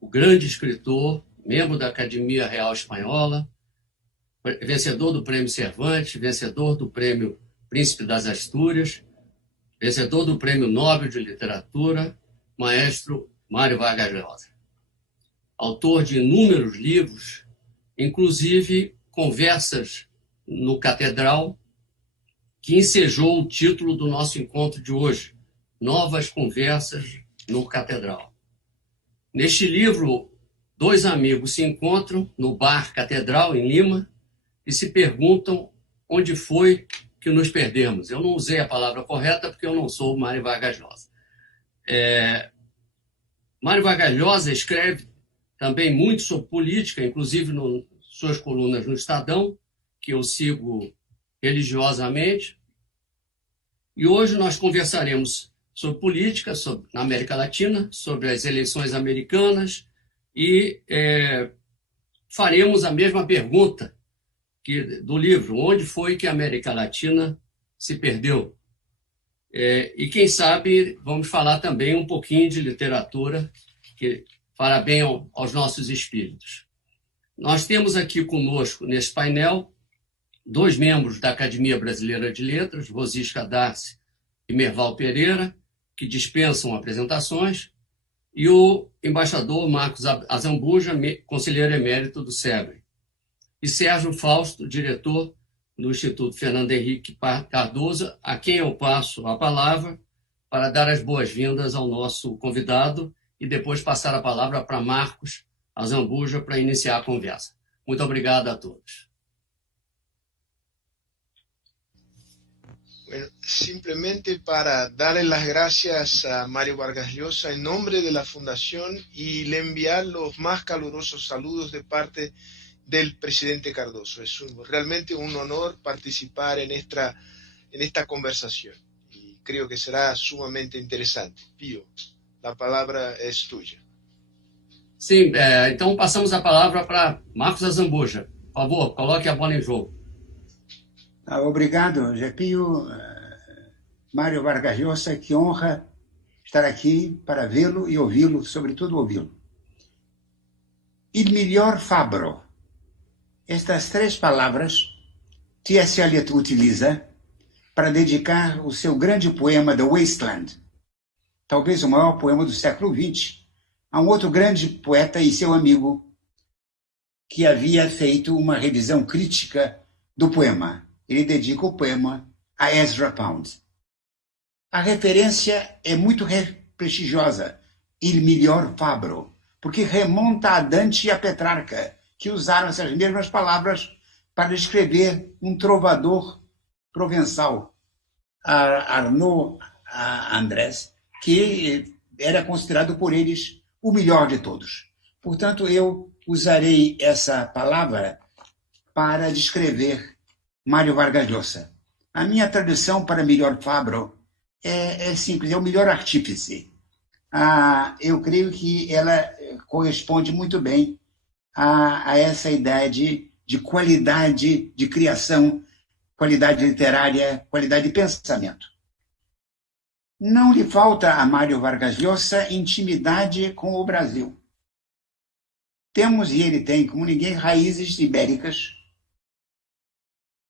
o grande escritor, membro da Academia Real Espanhola, vencedor do Prêmio Cervantes, vencedor do Prêmio Príncipe das Astúrias, vencedor do Prêmio Nobel de Literatura, maestro Mário Vargas Llosa. Autor de inúmeros livros, inclusive Conversas no Catedral, que ensejou o título do nosso encontro de hoje, Novas Conversas no Catedral. Neste livro, dois amigos se encontram no Bar Catedral, em Lima, e se perguntam onde foi que nos perdemos. Eu não usei a palavra correta porque eu não sou o Mário Vargas Llosa. Mário Vargas Llosa escreve também muito sobre política, inclusive suas colunas no Estadão, que eu sigo religiosamente. E hoje nós conversaremos sobre política na América Latina, sobre as eleições americanas e faremos a mesma pergunta do livro, onde foi que a América Latina se perdeu? E quem sabe vamos falar também um pouquinho de literatura, que fará bem aos nossos espíritos. Nós temos aqui conosco, nesse painel, dois membros da Academia Brasileira de Letras, Rosisca Darcy e Merval Pereira, que dispensam apresentações, e o embaixador Marcos Azambuja, conselheiro emérito do SEBRE, e Sérgio Fausto, diretor do Instituto Fernando Henrique Cardoso, a quem eu passo a palavra para dar as boas-vindas ao nosso convidado e depois passar a palavra para Marcos Azambuja para iniciar a conversa. Muito obrigado a todos. Bueno, simplemente para darle las gracias a Mario Vargas Llosa en nombre de la Fundación y le enviar los más calurosos saludos de parte del presidente Cardoso. Es realmente un honor participar en esta conversación y creo que será sumamente interesante. Pio, a palavra é tuya. Sim, então passamos a palavra para Marcos Azambuja. Por favor, coloque a bola em jogo. Obrigado, Gepio. Mário Vargas Llosa, que honra estar aqui para vê-lo e ouvi-lo, sobretudo ouvi-lo. Il miglior fabbro. Estas três palavras T.S. Eliot utiliza para dedicar o seu grande poema The Wasteland, talvez o maior poema do século XX, a um outro grande poeta e seu amigo que havia feito uma revisão crítica do poema. Ele dedica o poema a Ezra Pound. A referência é muito prestigiosa, Il miglior fabbro, porque remonta a Dante e a Petrarca, que usaram essas mesmas palavras para descrever um trovador provençal, Arnaud Andrés, que era considerado por eles o melhor de todos. Portanto, eu usarei essa palavra para descrever Mário Vargas Llosa. A minha tradução para melhor fabbro é simples, é o melhor artífice. Eu creio que ela corresponde muito bem a essa ideia de qualidade de criação, qualidade literária, qualidade de pensamento. Não lhe falta a Mário Vargas Llosa intimidade com o Brasil. Temos, e ele tem, como ninguém, raízes ibéricas.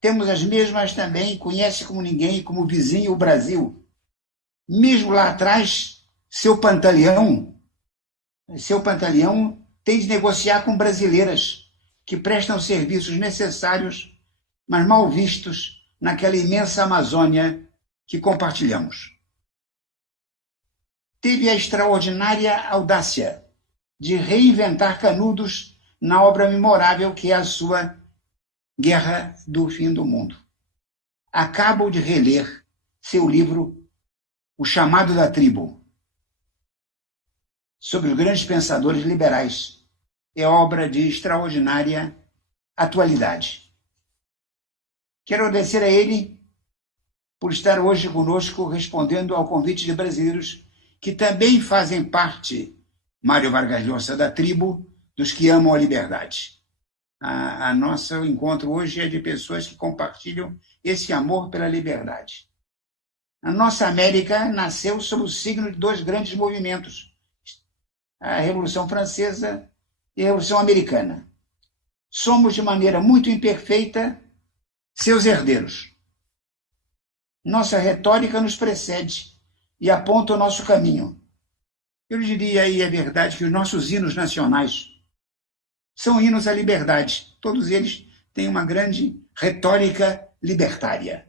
Temos as mesmas também, conhece como ninguém, como vizinho o Brasil. Mesmo lá atrás, seu Pantaleão tem de negociar com brasileiras que prestam serviços necessários, mas mal vistos naquela imensa Amazônia que compartilhamos. Teve a extraordinária audácia de reinventar Canudos na obra memorável que é a sua Guerra do Fim do Mundo. Acabo de reler seu livro O Chamado da Tribo, sobre os grandes pensadores liberais. É obra de extraordinária atualidade. Quero agradecer a ele por estar hoje conosco respondendo ao convite de brasileiros que também fazem parte, Mário Vargas Llosa, da tribo dos que amam a liberdade. Nosso encontro hoje é de pessoas que compartilham esse amor pela liberdade. A nossa América nasceu sob o signo de dois grandes movimentos, a Revolução Francesa e a Revolução Americana. Somos, de maneira muito imperfeita, seus herdeiros. Nossa retórica nos precede e aponta o nosso caminho. Eu diria aí a verdade que os nossos hinos nacionais são hinos à liberdade. Todos eles têm uma grande retórica libertária.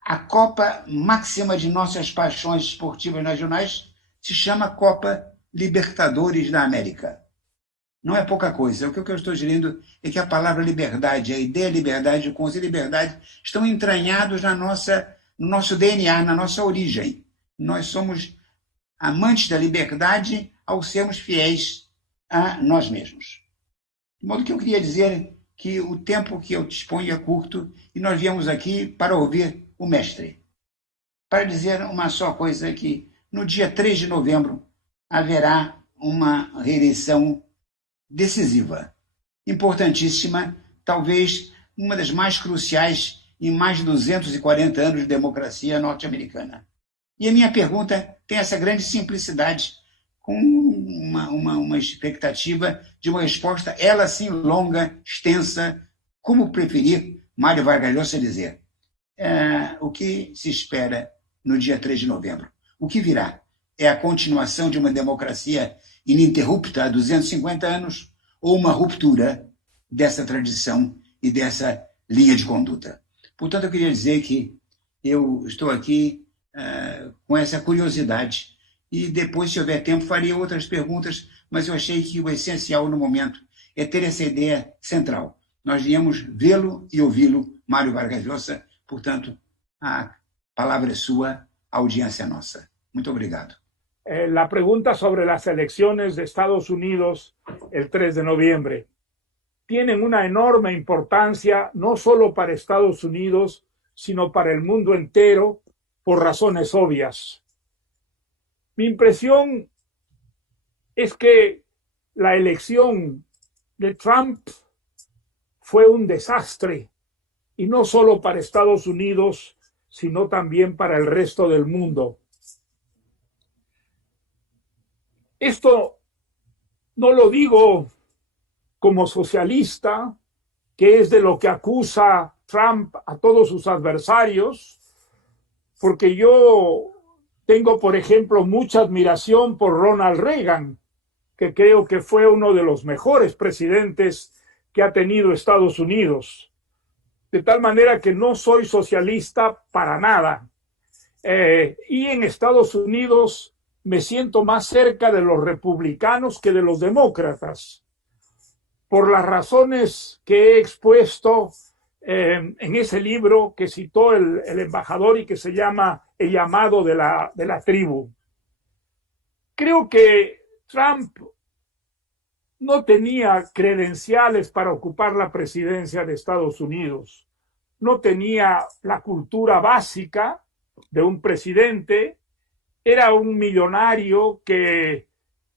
A Copa máxima de nossas paixões esportivas nacionais se chama Copa Libertadores da América. Não é pouca coisa. O que eu estou dizendo é que a palavra liberdade, a ideia liberdade, o conceito de liberdade estão entranhados no nosso DNA, na nossa origem. Nós somos amantes da liberdade ao sermos fiéis a nós mesmos. De modo que eu queria dizer que o tempo que eu disponho é curto e nós viemos aqui para ouvir o mestre. Para dizer uma só coisa, que no dia 3 de novembro haverá uma reeleição decisiva, importantíssima, talvez uma das mais cruciais em mais de 240 anos de democracia norte-americana. E a minha pergunta tem essa grande simplicidade, com uma expectativa de uma resposta, ela sim longa, extensa, como preferir Mário Vargas Llosa dizer. O que se espera no dia 3 de novembro? O que virá? É a continuação de uma democracia ininterrupta há 250 anos ou uma ruptura dessa tradição e dessa linha de conduta? Portanto, eu queria dizer que eu estou aqui com essa curiosidade e depois, se houver tempo, faria outras perguntas, mas eu achei que o essencial no momento é ter essa ideia central. Nós viemos vê-lo e ouvi-lo, Mário Vargas Llosa, portanto, a palavra é sua, a audiência é nossa. Muito obrigado. La pregunta sobre las elecciones de Estados Unidos el 3 de noviembre. Tienen una enorme importancia no solo para Estados Unidos, sino para el mundo entero, por razones obvias. Mi impresión es que la elección de Trump fue un desastre, y no solo para Estados Unidos, sino también para el resto del mundo. Esto no lo digo como socialista, que es de lo que acusa Trump a todos sus adversarios, porque yo tengo, por ejemplo, mucha admiración por Ronald Reagan, que creo que fue uno de los mejores presidentes que ha tenido Estados Unidos. De tal manera que no soy socialista para nada. Y en Estados Unidos me siento más cerca de los republicanos que de los demócratas, por las razones que he expuesto en ese libro que citó el embajador y que se llama El llamado de la tribu. Creo que Trump no tenía credenciales para ocupar la presidencia de Estados Unidos. No tenía la cultura básica de un presidente. Era un millonario que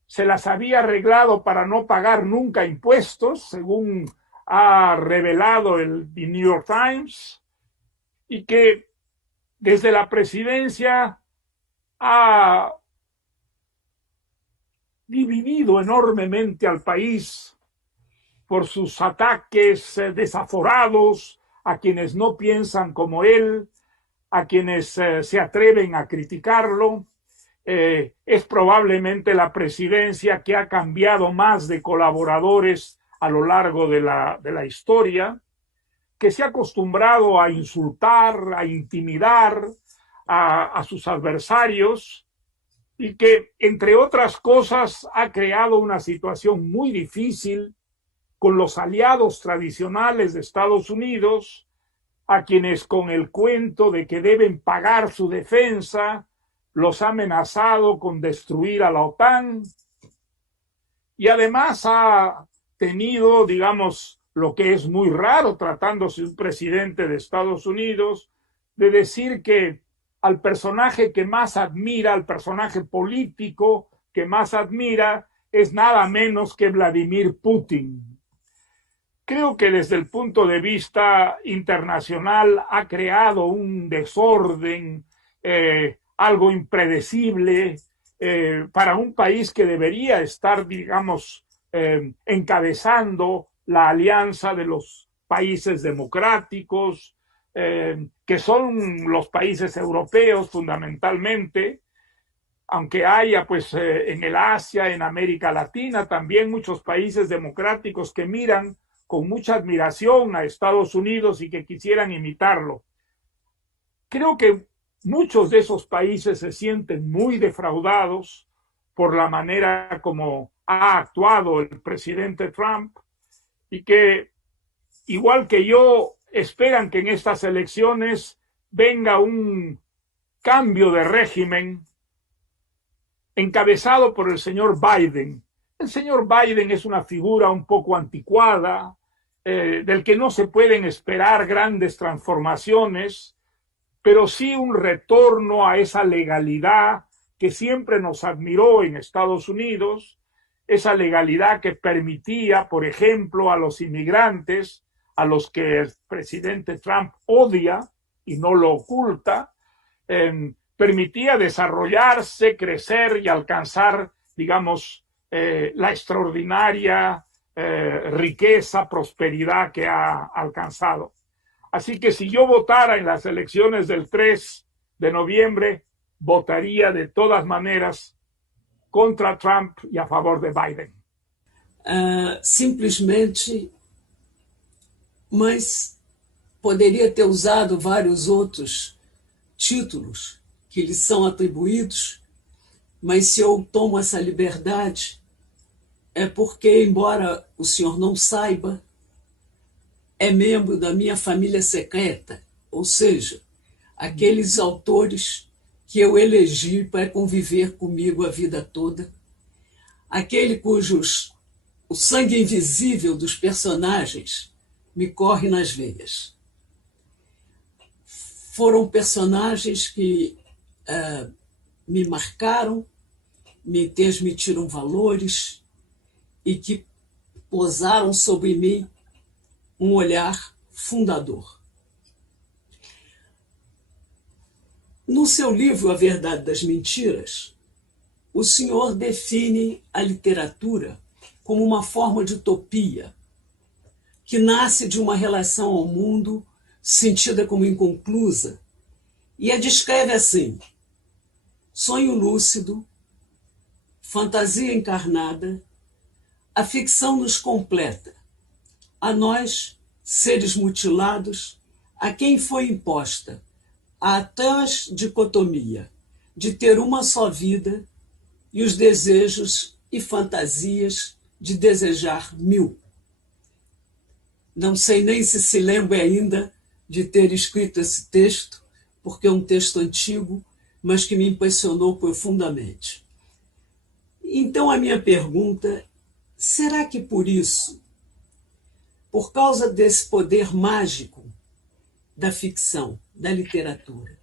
se las había arreglado para no pagar nunca impuestos, según ha revelado el The New York Times, y que desde la presidencia ha dividido enormemente al país por sus ataques desaforados a quienes no piensan como él, a quienes se atreven a criticarlo. Es probablemente la presidencia que ha cambiado más de colaboradores a lo largo de la historia, que se ha acostumbrado a insultar, a intimidar a sus adversarios, y que, entre otras cosas, ha creado una situación muy difícil con los aliados tradicionales de Estados Unidos, a quienes con el cuento de que deben pagar su defensa, los ha amenazado con destruir a la OTAN, y además ha tenido, digamos, lo que es muy raro tratándose de un presidente de Estados Unidos, de decir que al personaje que más admira, al personaje político que más admira, es nada menos que Vladimir Putin. Creo que desde el punto de vista internacional ha creado un desorden, algo impredecible, para un país que debería estar, digamos, encabezando la alianza de los países democráticos, que son los países europeos fundamentalmente, aunque haya pues en el Asia, en América Latina, también muchos países democráticos que miran con mucha admiración a Estados Unidos y que quisieran imitarlo. Creo que muchos de esos países se sienten muy defraudados por la manera como ha actuado el presidente Trump y que, igual que yo, esperan que en estas elecciones venga un cambio de régimen encabezado por el señor Biden. El señor Biden es una figura un poco anticuada, del que no se pueden esperar grandes transformaciones, pero sí un retorno a esa legalidad que siempre nos admiró en Estados Unidos, esa legalidad que permitía, por ejemplo, a los inmigrantes, a los que el presidente Trump odia y no lo oculta, permitía desarrollarse, crecer y alcanzar, digamos, la extraordinaria riqueza, prosperidad que ha alcanzado. Así que si yo votara en las elecciones del 3 de noviembre, votaría de todas maneras contra Trump y a favor de Biden. Simplesmente, mas poderia ter usado vários outros títulos que lhe são atribuídos, mas se eu tomo essa liberdade é porque, embora o senhor não saiba, é membro da minha família secreta, ou seja, aqueles autores que eu elegi para conviver comigo a vida toda, aquele o sangue invisível dos personagens me corre nas veias. Foram personagens que me marcaram, me transmitiram valores e que posaram sobre mim um olhar fundador. No seu livro A Verdade das Mentiras, o senhor define a literatura como uma forma de utopia que nasce de uma relação ao mundo sentida como inconclusa e a descreve assim: sonho lúcido, fantasia encarnada, a ficção nos completa, a nós, seres mutilados, a quem foi imposta a atroz dicotomia de ter uma só vida e os desejos e fantasias de desejar mil. Não sei nem se lembra ainda de ter escrito esse texto, porque é um texto antigo, mas que me impressionou profundamente. Então a minha pergunta: será que por isso, por causa desse poder mágico da ficção, da literatura,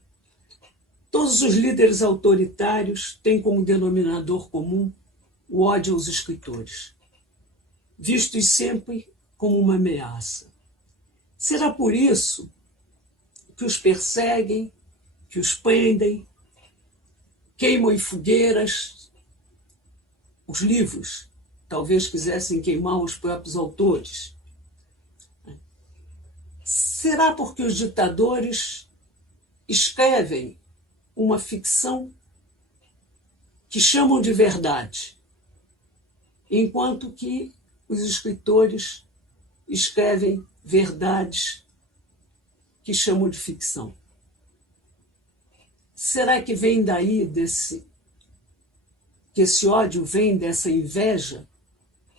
todos os líderes autoritários têm como denominador comum o ódio aos escritores, vistos sempre como uma ameaça? Será por isso que os perseguem, que os prendem, queimam em fogueiras os livros? Talvez quisessem queimar os próprios autores. Será porque os ditadores escrevem uma ficção que chamam de verdade, enquanto que os escritores escrevem verdades que chamam de ficção? Será que vem daí que esse ódio vem dessa inveja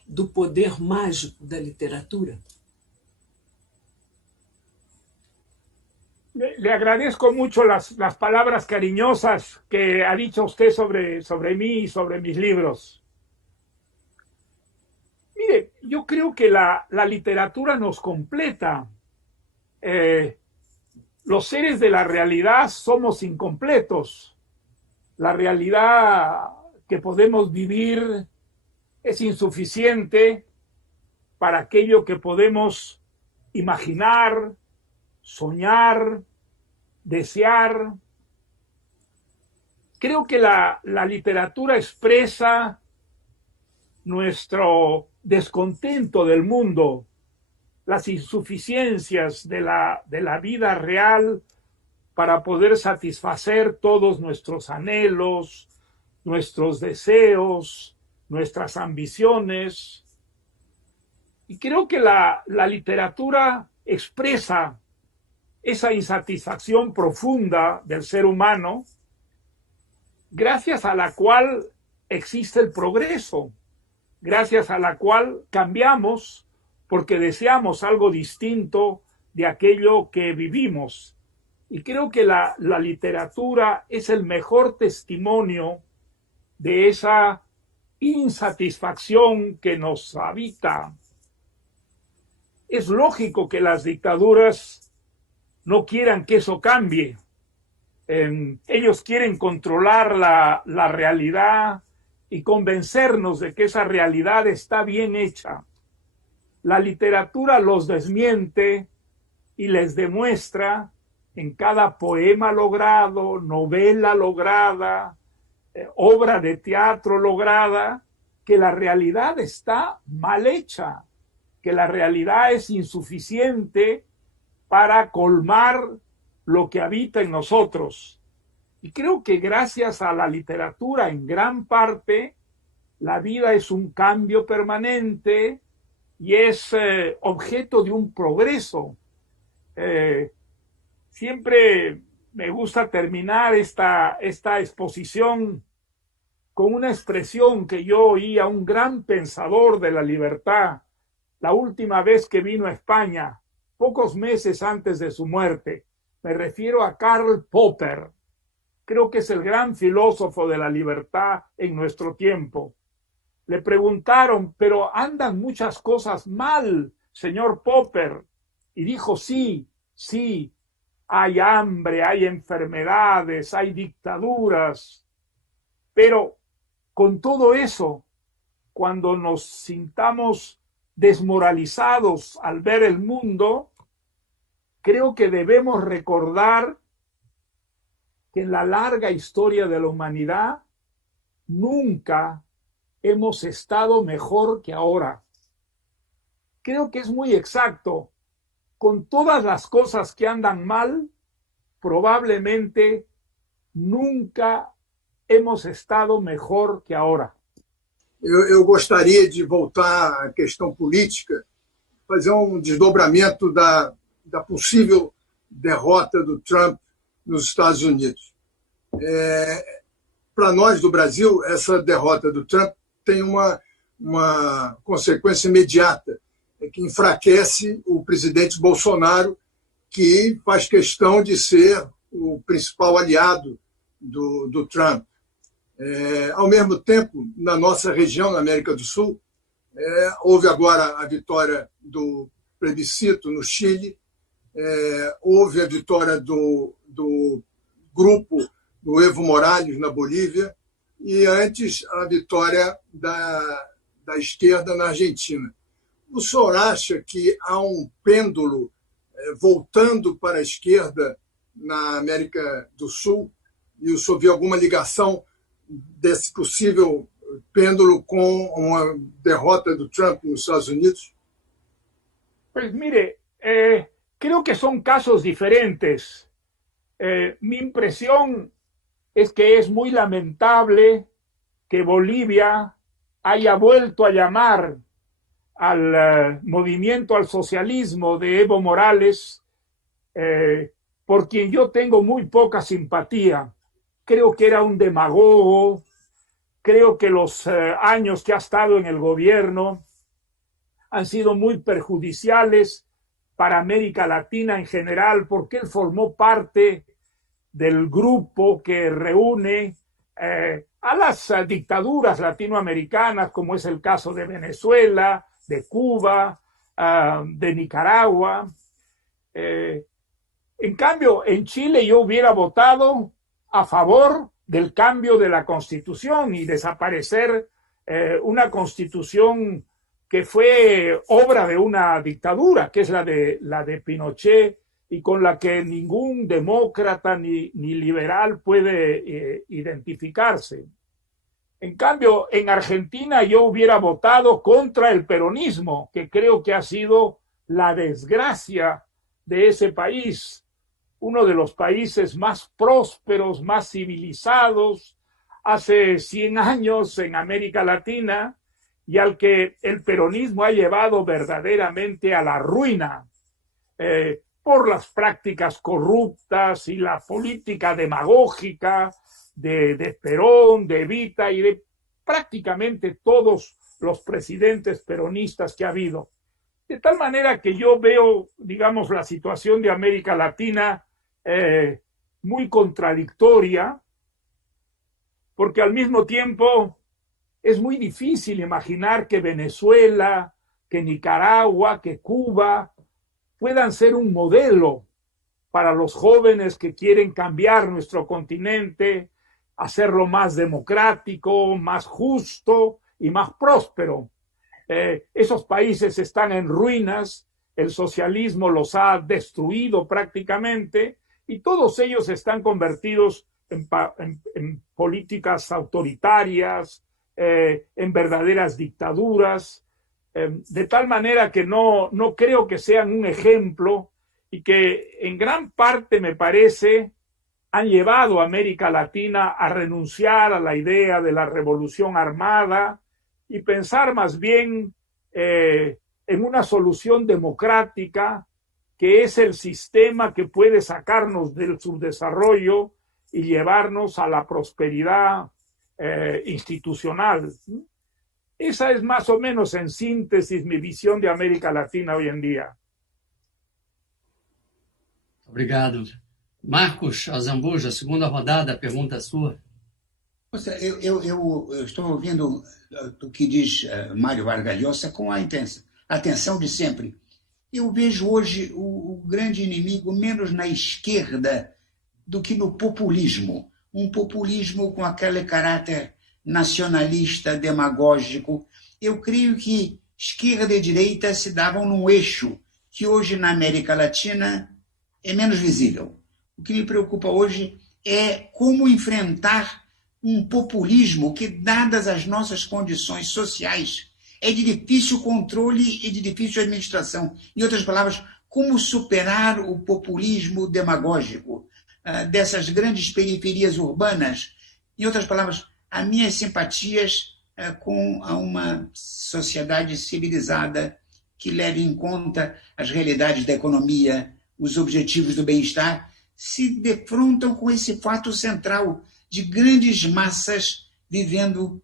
do poder mágico da literatura? Le agradezco mucho las palabras cariñosas que ha dicho usted sobre mí y sobre mis libros. Mire, yo creo que la literatura nos completa. Los seres de la realidad somos incompletos. La realidad que podemos vivir es insuficiente para aquello que podemos imaginar, soñar, desear. creo que la literatura expresa nuestro descontento del mundo, las insuficiencias de la vida real para poder satisfacer todos nuestros anhelos, nuestros deseos, nuestras ambiciones. Y creo que la literatura expresa esa insatisfacción profunda del ser humano, gracias a la cual existe el progreso, gracias a la cual cambiamos porque deseamos algo distinto de aquello que vivimos. Y creo que la literatura es el mejor testimonio de esa insatisfacción que nos habita. Es lógico que las dictaduras no quieran que eso cambie. Ellos quieren controlar la realidad y convencernos de que esa realidad está bien hecha. La literatura los desmiente y les demuestra en cada poema logrado, novela lograda, obra de teatro lograda, que la realidad está mal hecha, que la realidad es insuficiente para colmar lo que habita en nosotros. Y creo que gracias a la literatura, en gran parte, la vida es un cambio permanente y es objeto de un progreso. Siempre me gusta terminar esta exposición con una expresión que yo oí a un gran pensador de la libertad la última vez que vino a España, pocos meses antes de su muerte. Me refiero a Karl Popper. Creo que es el gran filósofo de la libertad en nuestro tiempo. Le preguntaron, pero andan muchas cosas mal, señor Popper. Y dijo, sí, hay hambre, hay enfermedades, hay dictaduras. Pero con todo eso, cuando nos sintamos desmoralizados al ver el mundo, creo que debemos recordar que en la larga historia de la humanidad nunca hemos estado mejor que ahora. Creo que es muy exacto. Con todas las cosas que andan mal, probablemente nunca hemos estado mejor que ahora. Eu gostaria de voltar à questão política, fazer desdobramento da possível derrota do Trump nos Estados Unidos. Para nós do Brasil, essa derrota do Trump tem uma consequência imediata, que enfraquece o presidente Bolsonaro, que faz questão de ser o principal aliado do Trump. Ao mesmo tempo, na nossa região, na América do Sul, houve agora a vitória do plebiscito no Chile, houve a vitória do grupo do Evo Morales na Bolívia e antes a vitória da esquerda na Argentina. O senhor acha que há pêndulo voltando para a esquerda na América do Sul e o senhor vê alguma ligação desse possível pêndulo com uma derrota do Trump nos Estados Unidos? Pues mire, creo que son casos diferentes. Mi impresión es que es muy lamentable que Bolivia haya vuelto a llamar al movimiento al socialismo de Evo Morales, por quien yo tengo muy poca simpatía. Creo que era un demagogo, creo que los años que ha estado en el gobierno han sido muy perjudiciales para América Latina en general, porque él formó parte del grupo que reúne a las dictaduras latinoamericanas, como es el caso de Venezuela, de Cuba, de Nicaragua. En cambio, en Chile yo hubiera votado a favor del cambio de la Constitución y desaparecer una Constitución que fue obra de una dictadura, que es la de Pinochet y con la que ningún demócrata ni liberal puede identificarse. En cambio, en Argentina yo hubiera votado contra el peronismo, que creo que ha sido la desgracia de ese país, uno de los países más prósperos, más civilizados, hace 100 años en América Latina, y al que el peronismo ha llevado verdaderamente a la ruina por las prácticas corruptas y la política demagógica de Perón, de Evita y de prácticamente todos los presidentes peronistas que ha habido. De tal manera que yo veo, digamos, la situación de América Latina muy contradictoria, porque al mismo tiempo es muy difícil imaginar que Venezuela, que Nicaragua, que Cuba puedan ser un modelo para los jóvenes que quieren cambiar nuestro continente, hacerlo más democrático, más justo y más próspero. Esos países están en ruinas, el socialismo los ha destruido prácticamente y todos ellos están convertidos en políticas autoritarias, en verdaderas dictaduras, de tal manera que no creo que sean un ejemplo y que en gran parte, me parece, han llevado a América Latina a renunciar a la idea de la revolución armada y pensar más bien en una solución democrática que es el sistema que puede sacarnos del subdesarrollo y llevarnos a la prosperidad institucional. Esa es más o menos en síntesis mi visión de América Latina hoy en día. Obrigado. Marcos Azambuja, segunda rodada, pergunta sua. Eu estou ouvindo o que diz Mário Vargas Llosa com a atenção de sempre. Eu vejo hoje o grande inimigo menos na esquerda do que no populismo. Um populismo com aquele caráter nacionalista, demagógico. Eu creio que esquerda e direita se davam num eixo que hoje na América Latina é menos visível. O que me preocupa hoje é como enfrentar um populismo que, dadas as nossas condições sociais, é de difícil controle e de difícil administração. Em outras palavras, como superar o populismo demagógico dessas grandes periferias urbanas. Em outras palavras, as minhas simpatias com uma sociedade civilizada que leve em conta as realidades da economia, os objetivos do bem-estar, se defrontam com esse fato central de grandes massas vivendo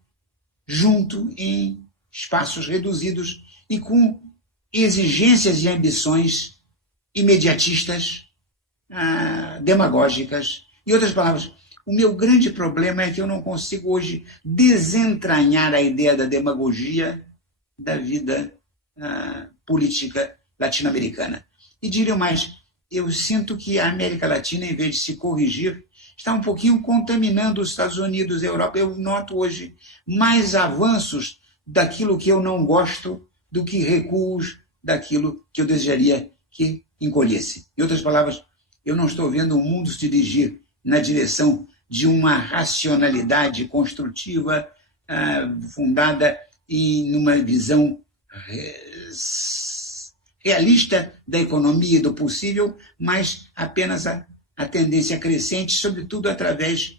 junto em espaços reduzidos e com exigências e ambições imediatistas, demagógicas. Em outras palavras, o meu grande problema é que eu não consigo hoje desentranhar a ideia da demagogia da vida política latino-americana. E diria mais, eu sinto que a América Latina, em vez de se corrigir, está um pouquinho contaminando os Estados Unidos e a Europa. Eu noto hoje mais avanços daquilo que eu não gosto do que recuos daquilo que eu desejaria que encolhesse. Em outras palavras, eu não estou vendo o mundo se dirigir na direção de uma racionalidade construtiva fundada em uma visão realista da economia e do possível, mas apenas a tendência crescente, sobretudo através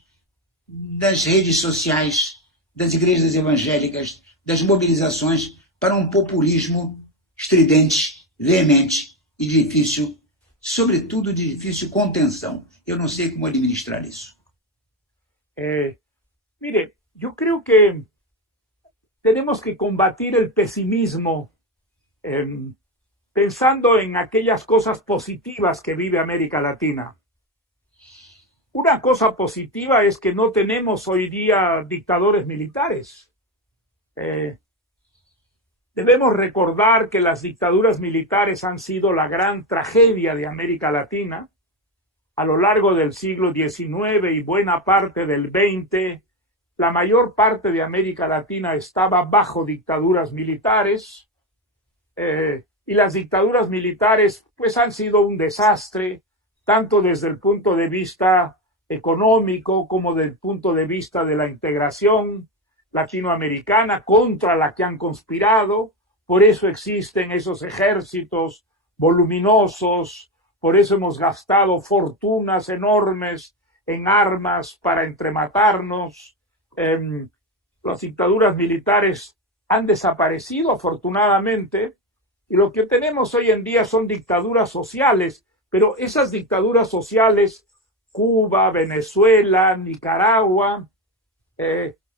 das redes sociais, das igrejas evangélicas, das mobilizações para um populismo estridente, veemente e difícil, sobretudo de difícil contenção. Eu não sei como administrar isso. Mire, yo creo que tenemos que combatir el pesimismo pensando en aquellas cosas positivas que vive América Latina. Una cosa positiva es que no tenemos hoy día dictadores militares. Debemos recordar que las dictaduras militares han sido la gran tragedia de América Latina. A lo largo del siglo XIX y buena parte del XX, la mayor parte de América Latina estaba bajo dictaduras militares y las dictaduras militares pues han sido un desastre, tanto desde el punto de vista económico como desde el punto de vista de la integración latinoamericana contra la que han conspirado. Por eso existen esos ejércitos voluminosos, por eso hemos gastado fortunas enormes en armas para entrematarnos. Las dictaduras militares han desaparecido afortunadamente y lo que tenemos hoy en día son dictaduras sociales, pero esas dictaduras sociales, Cuba, Venezuela, Nicaragua,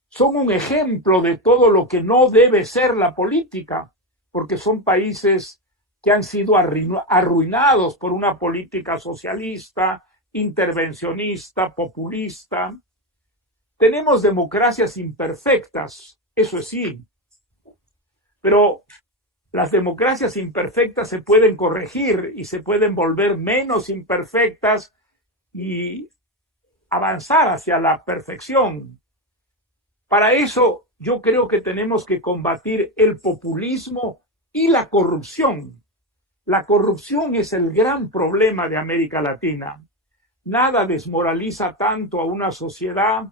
son un ejemplo de todo lo que no debe ser la política, porque son países que han sido arruinados por una política socialista, intervencionista, populista. Tenemos democracias imperfectas, eso sí, pero las democracias imperfectas se pueden corregir y se pueden volver menos imperfectas y avanzar hacia la perfección. Para eso yo creo que tenemos que combatir el populismo y la corrupción. La corrupción es el gran problema de América Latina. Nada desmoraliza tanto a una sociedad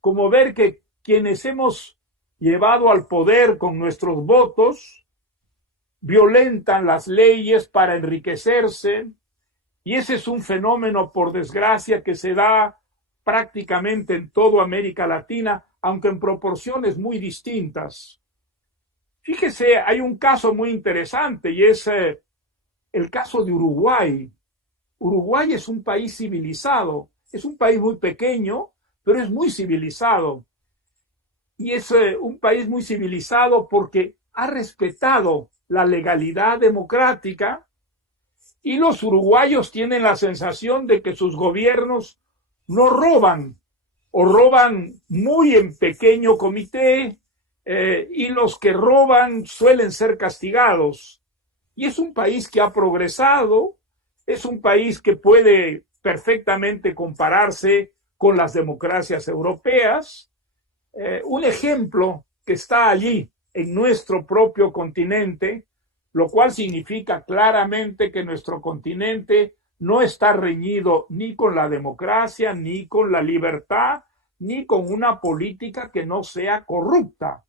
como ver que quienes hemos llevado al poder con nuestros votos violentan las leyes para enriquecerse, y ese es un fenómeno, por desgracia, que se da prácticamente en toda América Latina, aunque en proporciones muy distintas. Fíjese, hay un caso muy interesante y es el caso de Uruguay. Uruguay es un país civilizado, es un país muy pequeño, pero es muy civilizado. Y es un país muy civilizado porque ha respetado la legalidad democrática y los uruguayos tienen la sensación de que sus gobiernos no roban o roban muy en pequeño comité y los que roban suelen ser castigados. Y es un país que ha progresado, es un país que puede perfectamente compararse con las democracias europeas. Un ejemplo que está allí en nuestro propio continente, lo cual significa claramente que nuestro continente no está reñido ni con la democracia, ni con la libertad, ni con una política que no sea corrupta.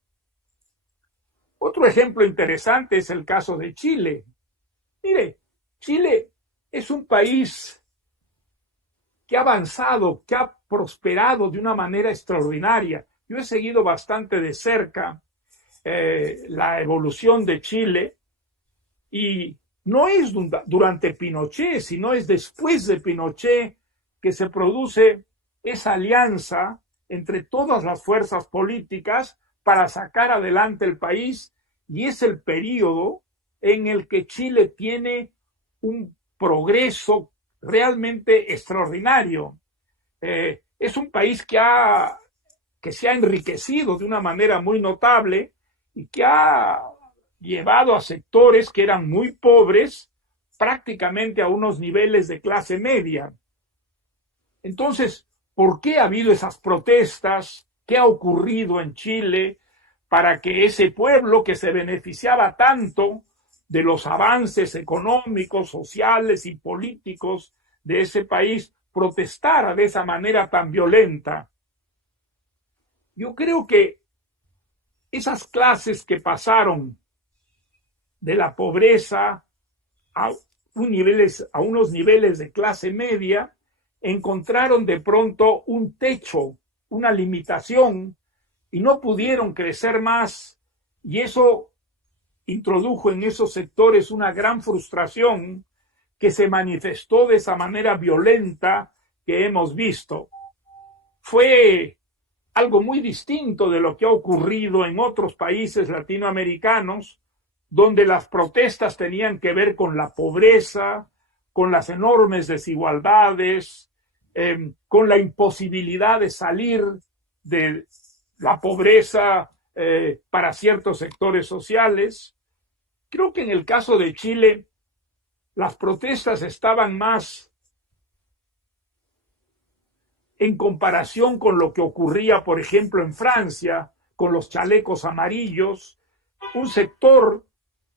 Otro ejemplo interesante es el caso de Chile. Mire, Chile es un país que ha avanzado, que ha prosperado de una manera extraordinaria. Yo he seguido bastante de cerca la evolución de Chile y no es durante Pinochet, sino es después de Pinochet que se produce esa alianza entre todas las fuerzas políticas para sacar adelante el país, y es el periodo en el que Chile tiene un progreso realmente extraordinario. Es un país que se ha enriquecido de una manera muy notable y que ha llevado a sectores que eran muy pobres prácticamente a unos niveles de clase media. Entonces, ¿por qué ha habido esas protestas? ¿Qué ha ocurrido en Chile para que ese pueblo que se beneficiaba tanto de los avances económicos, sociales y políticos de ese país protestara de esa manera tan violenta? Yo creo que esas clases que pasaron de la pobreza a unos niveles de clase media encontraron de pronto un techo, una limitación, y no pudieron crecer más, y eso introdujo en esos sectores una gran frustración que se manifestó de esa manera violenta que hemos visto. Fue algo muy distinto de lo que ha ocurrido en otros países latinoamericanos, donde las protestas tenían que ver con la pobreza, con las enormes desigualdades, con la imposibilidad de salir de la pobreza para ciertos sectores sociales. Creo que en el caso de Chile, las protestas estaban más en comparación con lo que ocurría, por ejemplo, en Francia, con los chalecos amarillos, un sector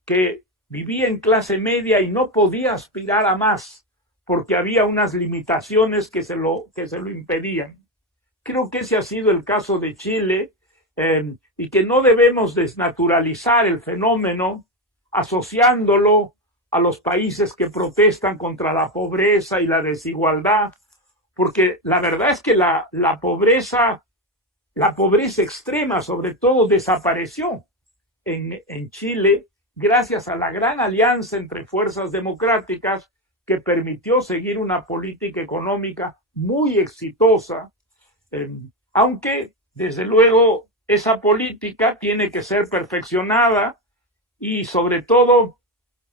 que vivía en clase media y no podía aspirar a más porque había unas limitaciones que se lo impedían. Creo que ese ha sido el caso de Chile, y que no debemos desnaturalizar el fenómeno asociándolo a los países que protestan contra la pobreza y la desigualdad, porque la verdad es que la pobreza extrema, sobre todo, desapareció en Chile gracias a la gran alianza entre fuerzas democráticas que permitió seguir una política económica muy exitosa, aunque desde luego esa política tiene que ser perfeccionada y sobre todo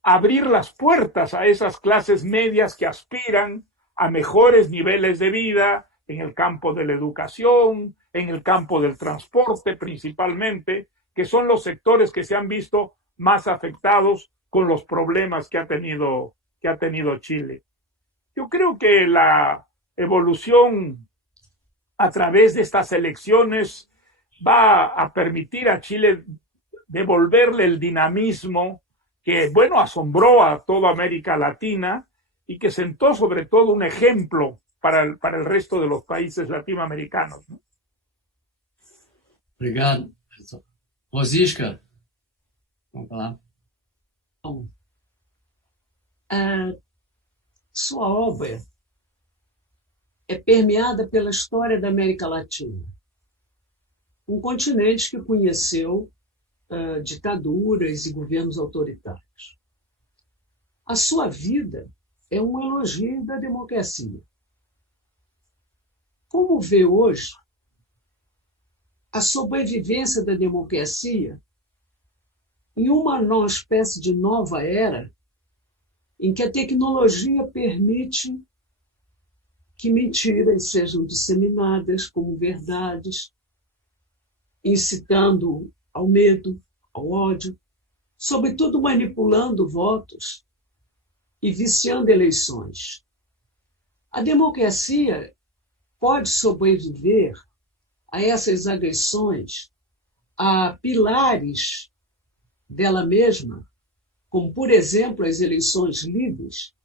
abrir las puertas a esas clases medias que aspiran a mejores niveles de vida en el campo de la educación, en el campo del transporte principalmente, que son los sectores que se han visto más afectados con los problemas que ha tenido Chile. Yo creo que la evolución a través de estas elecciones va a permitir a Chile devolverle el dinamismo que, bueno, asombró a toda América Latina y que sentó sobre todo un ejemplo para el resto de los países latinoamericanos, ¿no? Obrigado, professor. Rosisca, vamos falar. Bom, sua obra é permeada pela história da América Latina, um continente que conheceu ditaduras e governos autoritários. A sua vida é um elogio da democracia. Como vê hoje a sobrevivência da democracia em uma espécie de nova era em que a tecnologia permite que mentiras sejam disseminadas como verdades, incitando ao medo, ao ódio, sobretudo manipulando votos e viciando eleições. A democracia pode sobreviver a essas agressões, a pilares dela mesma, como, por exemplo, as eleições livres,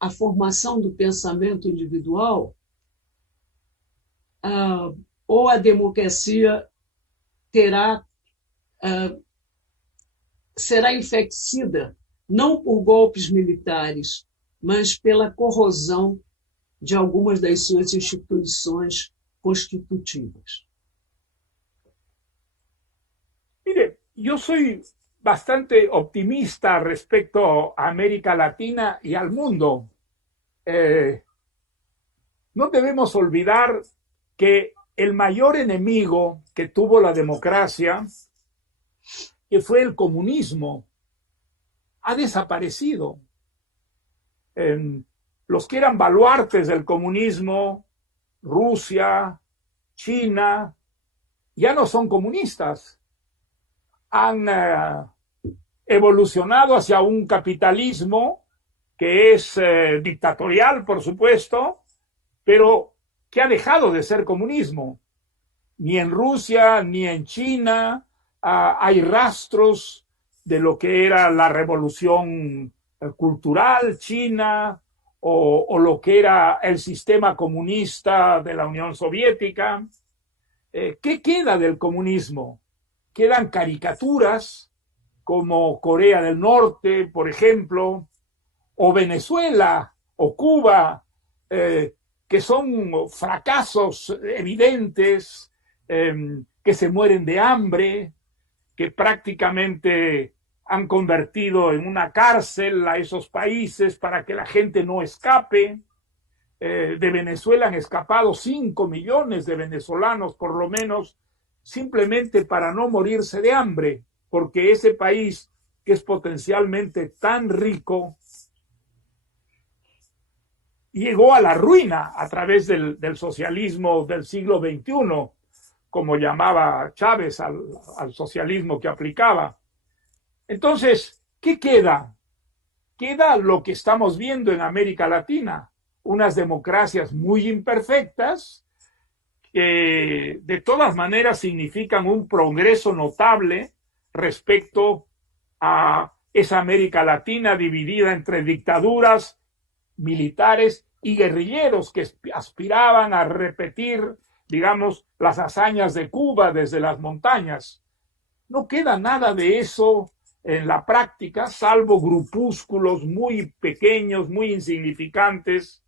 a formação do pensamento individual, ou a democracia será enfraquecida não por golpes militares, mas pela corrosão de algumas das suas instituições constitutivas. Mire, yo soy bastante optimista respecto a América Latina y al mundo. No debemos olvidar que el mayor enemigo que tuvo la democracia, que fue el comunismo, ha desaparecido. Los que eran baluartes del comunismo, Rusia, China, ya no son comunistas. Han evolucionado hacia un capitalismo que es dictatorial, por supuesto, pero que ha dejado de ser comunismo. Ni en Rusia, ni en China hay rastros de lo que era la revolución cultural china o lo que era el sistema comunista de la Unión Soviética. ¿Qué queda del comunismo? Quedan caricaturas como Corea del Norte, por ejemplo, o Venezuela o Cuba, que son fracasos evidentes, que se mueren de hambre, que prácticamente han convertido en una cárcel a esos países para que la gente no escape. De Venezuela han escapado 5 millones de venezolanos, por lo menos, simplemente para no morirse de hambre, porque ese país, que es potencialmente tan rico, llegó a la ruina a través del socialismo del siglo XXI, como llamaba Chávez al socialismo que aplicaba. Entonces, ¿qué queda? Queda lo que estamos viendo en América Latina, unas democracias muy imperfectas, que de todas maneras significan un progreso notable respecto a esa América Latina dividida entre dictaduras militares y guerrilleros que aspiraban a repetir, digamos, las hazañas de Cuba desde las montañas. No queda nada de eso en la práctica, salvo grupúsculos muy pequeños, muy insignificantes,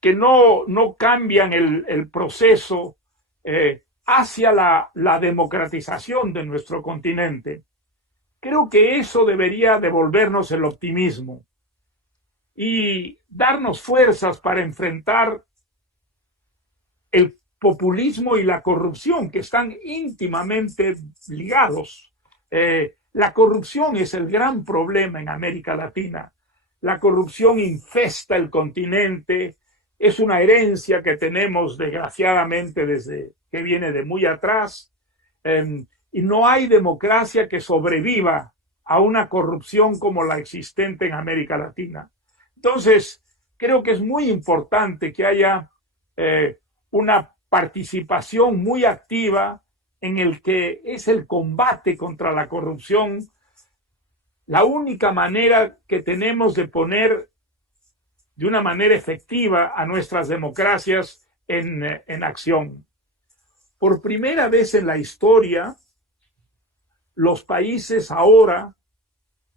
que no cambian el proceso hacia la democratización de nuestro continente. Creo que eso debería devolvernos el optimismo y darnos fuerzas para enfrentar el populismo y la corrupción, que están íntimamente ligados. La corrupción es el gran problema en América Latina. La corrupción infesta el continente, es una herencia que tenemos desgraciadamente desde que viene de muy atrás, y no hay democracia que sobreviva a una corrupción como la existente en América Latina. Entonces, creo que es muy importante que haya una participación muy activa en el que es el combate contra la corrupción la única manera que tenemos de poner de una manera efectiva a nuestras democracias en acción. Por primera vez en la historia, los países ahora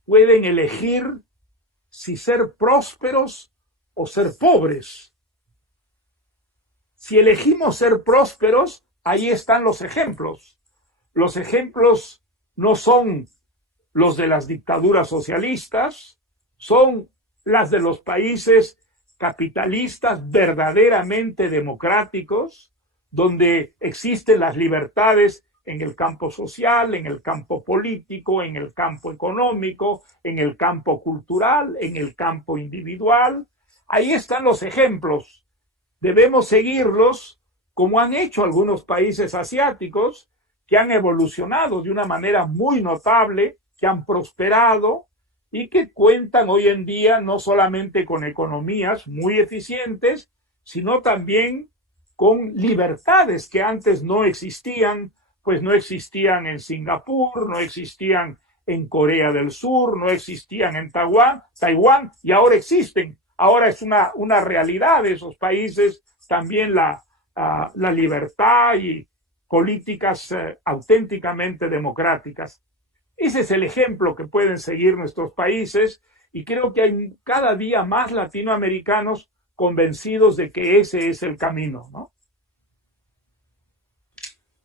pueden elegir si ser prósperos o ser pobres. Si elegimos ser prósperos, ahí están los ejemplos. Los ejemplos no son los de las dictaduras socialistas, son las de los países capitalistas verdaderamente democráticos, donde existen las libertades en el campo social, en el campo político, en el campo económico, en el campo cultural, en el campo individual. Ahí están los ejemplos. Debemos seguirlos como han hecho algunos países asiáticos que han evolucionado de una manera muy notable, que han prosperado y que cuentan hoy en día no solamente con economías muy eficientes, sino también con libertades que antes no existían, pues no existían en Singapur, no existían en Corea del Sur, no existían en Taiwán, y ahora existen. Ahora es una realidad de esos países también la libertad y políticas auténticamente democráticas. Ese es el ejemplo que pueden seguir nuestros países y creo que hay cada día más latinoamericanos convencidos de que ese es el camino, ¿no?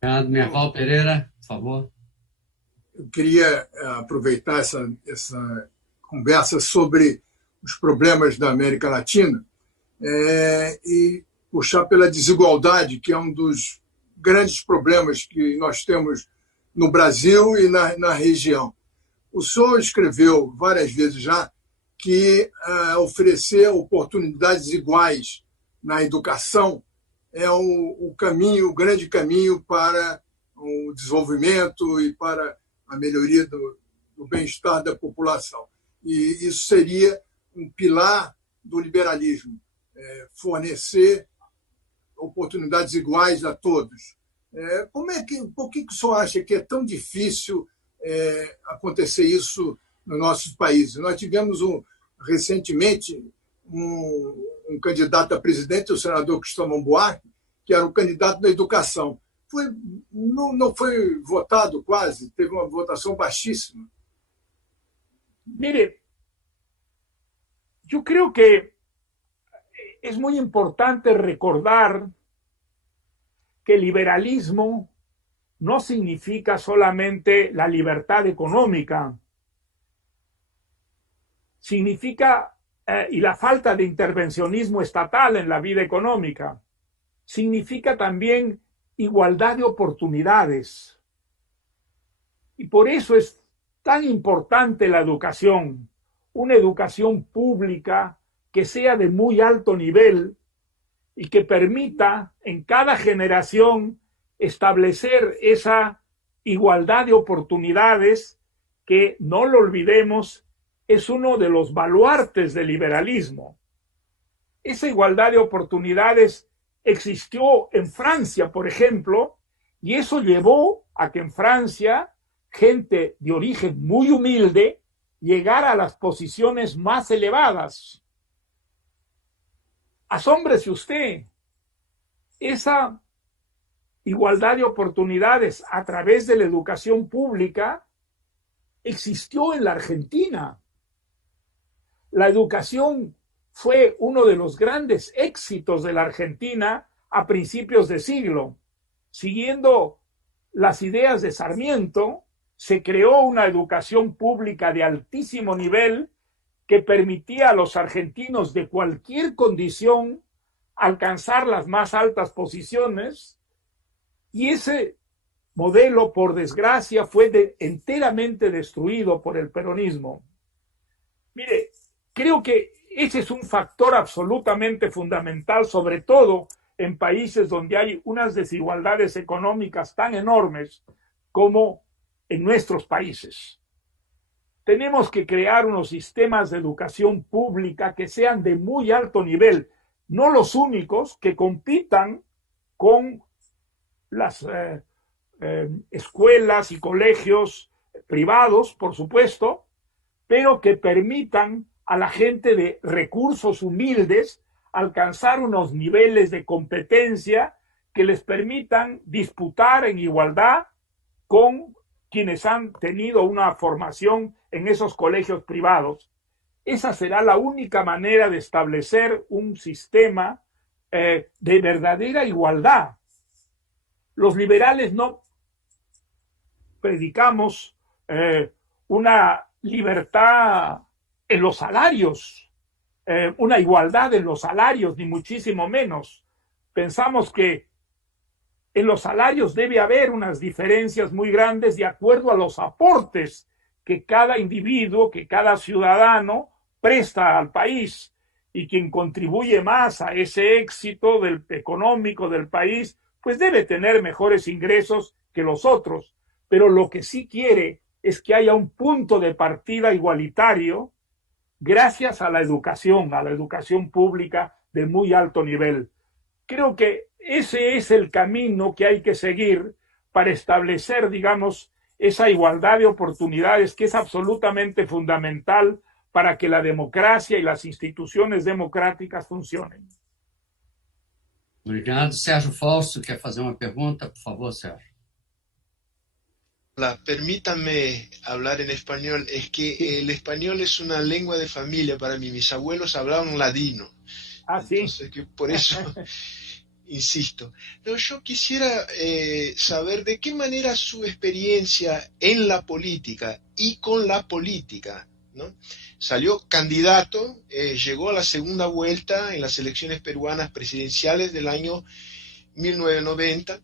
Merval Pereira, por favor. Eu queria aproveitar essa conversa sobre os problemas da América Latina e puxar pela desigualdade, que é um dos grandes problemas que nós temos no Brasil e na região. O senhor escreveu várias vezes já que oferecer oportunidades iguais na educação é o caminho, o grande caminho para o desenvolvimento e para a melhoria do bem-estar da população. E isso seria um pilar do liberalismo, fornecer oportunidades iguais a todos. Por que o senhor acha que é tão difícil acontecer isso nos nossos países? Nós tivemos recentemente um candidato a presidente, o senador Cristóvão Buarque, que era o candidato da educação. Não foi votado quase, teve uma votação baixíssima. Mire, yo creo que es muy importante recordar que el liberalismo no significa solamente la libertad económica, significa, y la falta de intervencionismo estatal en la vida económica, significa también igualdad de oportunidades. Y por eso es tan importante la educación, una educación pública que sea de muy alto nivel y que permita en cada generación establecer esa igualdad de oportunidades que, no lo olvidemos, es uno de los baluartes del liberalismo. Esa igualdad de oportunidades existió en Francia, por ejemplo, y eso llevó a que en Francia gente de origen muy humilde llegar a las posiciones más elevadas. Asómbrese usted, esa igualdad de oportunidades a través de la educación pública existió en la Argentina. La educación fue uno de los grandes éxitos de la Argentina a principios de siglo. Siguiendo las ideas de Sarmiento, se creó una educación pública de altísimo nivel que permitía a los argentinos de cualquier condición alcanzar las más altas posiciones, y ese modelo, por desgracia, fue enteramente destruido por el peronismo. Mire, creo que ese es un factor absolutamente fundamental, sobre todo en países donde hay unas desigualdades económicas tan enormes como en nuestros países. Tenemos que crear unos sistemas de educación pública que sean de muy alto nivel, no los únicos, que compitan con las escuelas y colegios privados, por supuesto, pero que permitan a la gente de recursos humildes alcanzar unos niveles de competencia que les permitan disputar en igualdad con quienes han tenido una formación en esos colegios privados. Esa será la única manera de establecer un sistema de verdadera igualdad. Los liberales no predicamos una libertad en los salarios, una igualdad en los salarios, ni muchísimo menos. Pensamos que en los salarios debe haber unas diferencias muy grandes de acuerdo a los aportes que cada individuo, que cada ciudadano presta al país, y quien contribuye más a ese éxito económico del país, pues debe tener mejores ingresos que los otros. Pero lo que sí quiere es que haya un punto de partida igualitario gracias a la educación pública de muy alto nivel. Creo que ese es el camino que hay que seguir para establecer, digamos, esa igualdad de oportunidades que es absolutamente fundamental para que la democracia y las instituciones democráticas funcionen. Obrigado. Sérgio Fausto quer fazer uma pergunta, por favor, Sérgio. Hola, permítanme hablar en español. Es que el español es una lengua de familia para mí. Mis abuelos hablaban ladino. Ah, sí. Entonces, que por eso insisto. No, yo quisiera saber de qué manera su experiencia en la política y con la política, ¿no? Salió candidato, llegó a la segunda vuelta en las elecciones peruanas presidenciales del año 1990.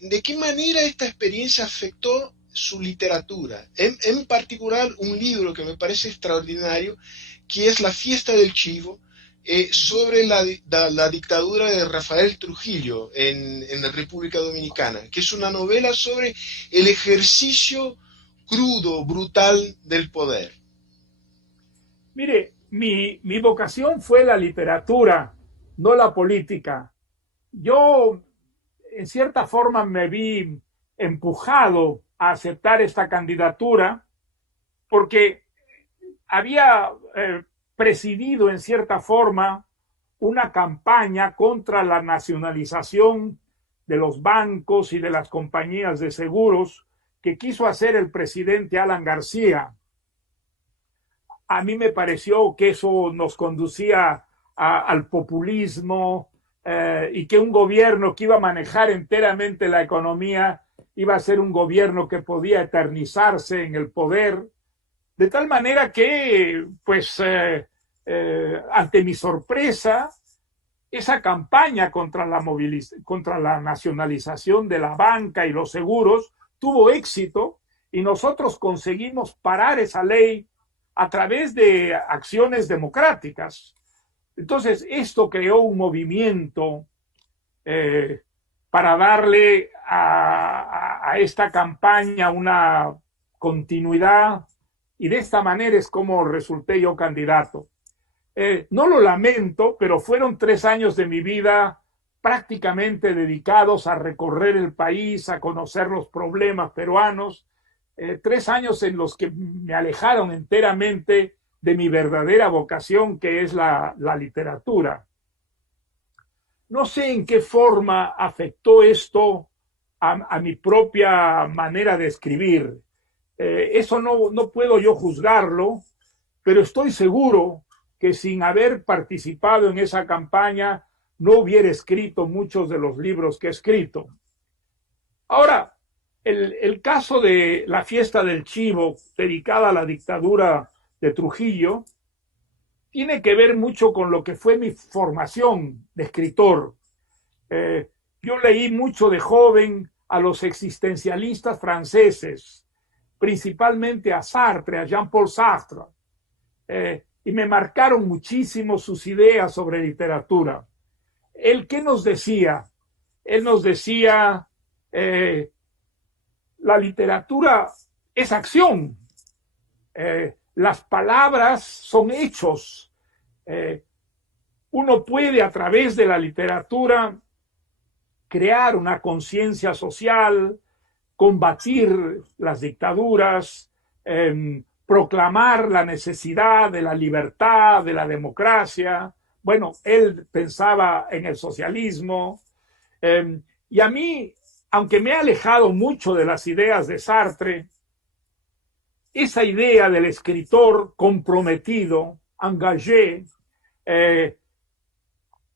¿De qué manera esta experiencia afectó su literatura? En particular, un libro que me parece extraordinario, que es La fiesta del chivo, sobre la dictadura de Rafael Trujillo en la República Dominicana, que es una novela sobre el ejercicio crudo, brutal del poder. Mire, mi vocación fue la literatura, no la política. Yo, en cierta forma, me vi empujado a aceptar esta candidatura porque había presidido, en cierta forma, una campaña contra la nacionalización de los bancos y de las compañías de seguros que quiso hacer el presidente Alan García. A mí me pareció que eso nos conducía al populismo y que un gobierno que iba a manejar enteramente la economía iba a ser un gobierno que podía eternizarse en el poder, de tal manera que, pues, ante mi sorpresa, esa campaña contra la nacionalización de la banca y los seguros tuvo éxito y nosotros conseguimos parar esa ley a través de acciones democráticas. Entonces, esto creó un movimiento para darle a esta campaña una continuidad, y de esta manera es como resulté yo candidato. No lo lamento, pero fueron 3 años de mi vida prácticamente dedicados a recorrer el país, a conocer los problemas peruanos, 3 años en los que me alejaron enteramente de mi verdadera vocación, que es la literatura. No sé en qué forma afectó esto a mi propia manera de escribir. Eso no puedo yo juzgarlo, pero estoy seguro que sin haber participado en esa campaña no hubiera escrito muchos de los libros que he escrito. Ahora, el caso de la fiesta del chivo, dedicada a la dictadura de Trujillo, tiene que ver mucho con lo que fue mi formación de escritor. Yo leí mucho de joven a los existencialistas franceses, principalmente a Sartre, a Jean-Paul Sartre, y me marcaron muchísimo sus ideas sobre literatura. ¿Él qué nos decía? Él nos decía, la literatura es acción, las palabras son hechos. Uno puede a través de la literatura crear una conciencia social, combatir las dictaduras, proclamar la necesidad de la libertad, de la democracia. Bueno, él pensaba en el socialismo. Y a mí, aunque me he alejado mucho de las ideas de Sartre, esa idea del escritor comprometido, engagé,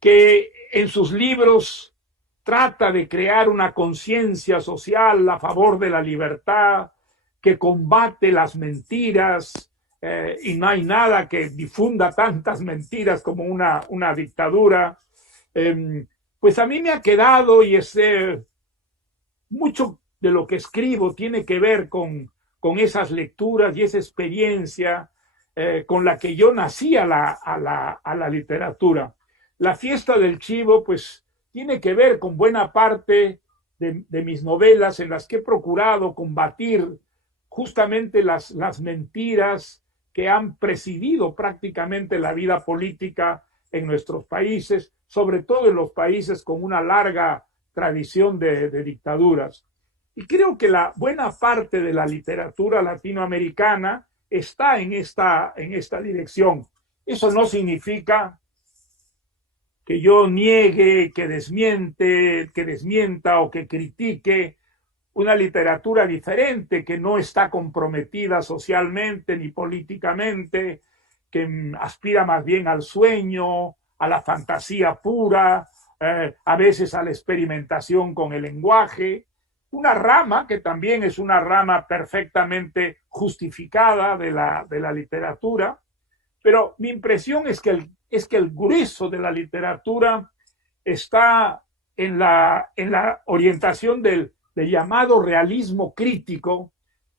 que en sus libros trata de crear una conciencia social a favor de la libertad, que combate las mentiras, y no hay nada que difunda tantas mentiras como una dictadura, pues a mí me ha quedado, y mucho de lo que escribo tiene que ver con esas lecturas y esa experiencia con la que yo nací a la literatura. La fiesta del chivo, pues, tiene que ver con buena parte de mis novelas en las que he procurado combatir justamente las mentiras que han presidido prácticamente la vida política en nuestros países, sobre todo en los países con una larga tradición de dictaduras. Y creo que la buena parte de la literatura latinoamericana está en esta dirección. Eso no significa que yo niegue, que desmienta o que critique una literatura diferente, que no está comprometida socialmente ni políticamente, que aspira más bien al sueño, a la fantasía pura, a veces a la experimentación con el lenguaje. Una rama que también es una rama perfectamente justificada de la literatura, pero mi impresión es que el grueso de la literatura está en la orientación del llamado realismo crítico,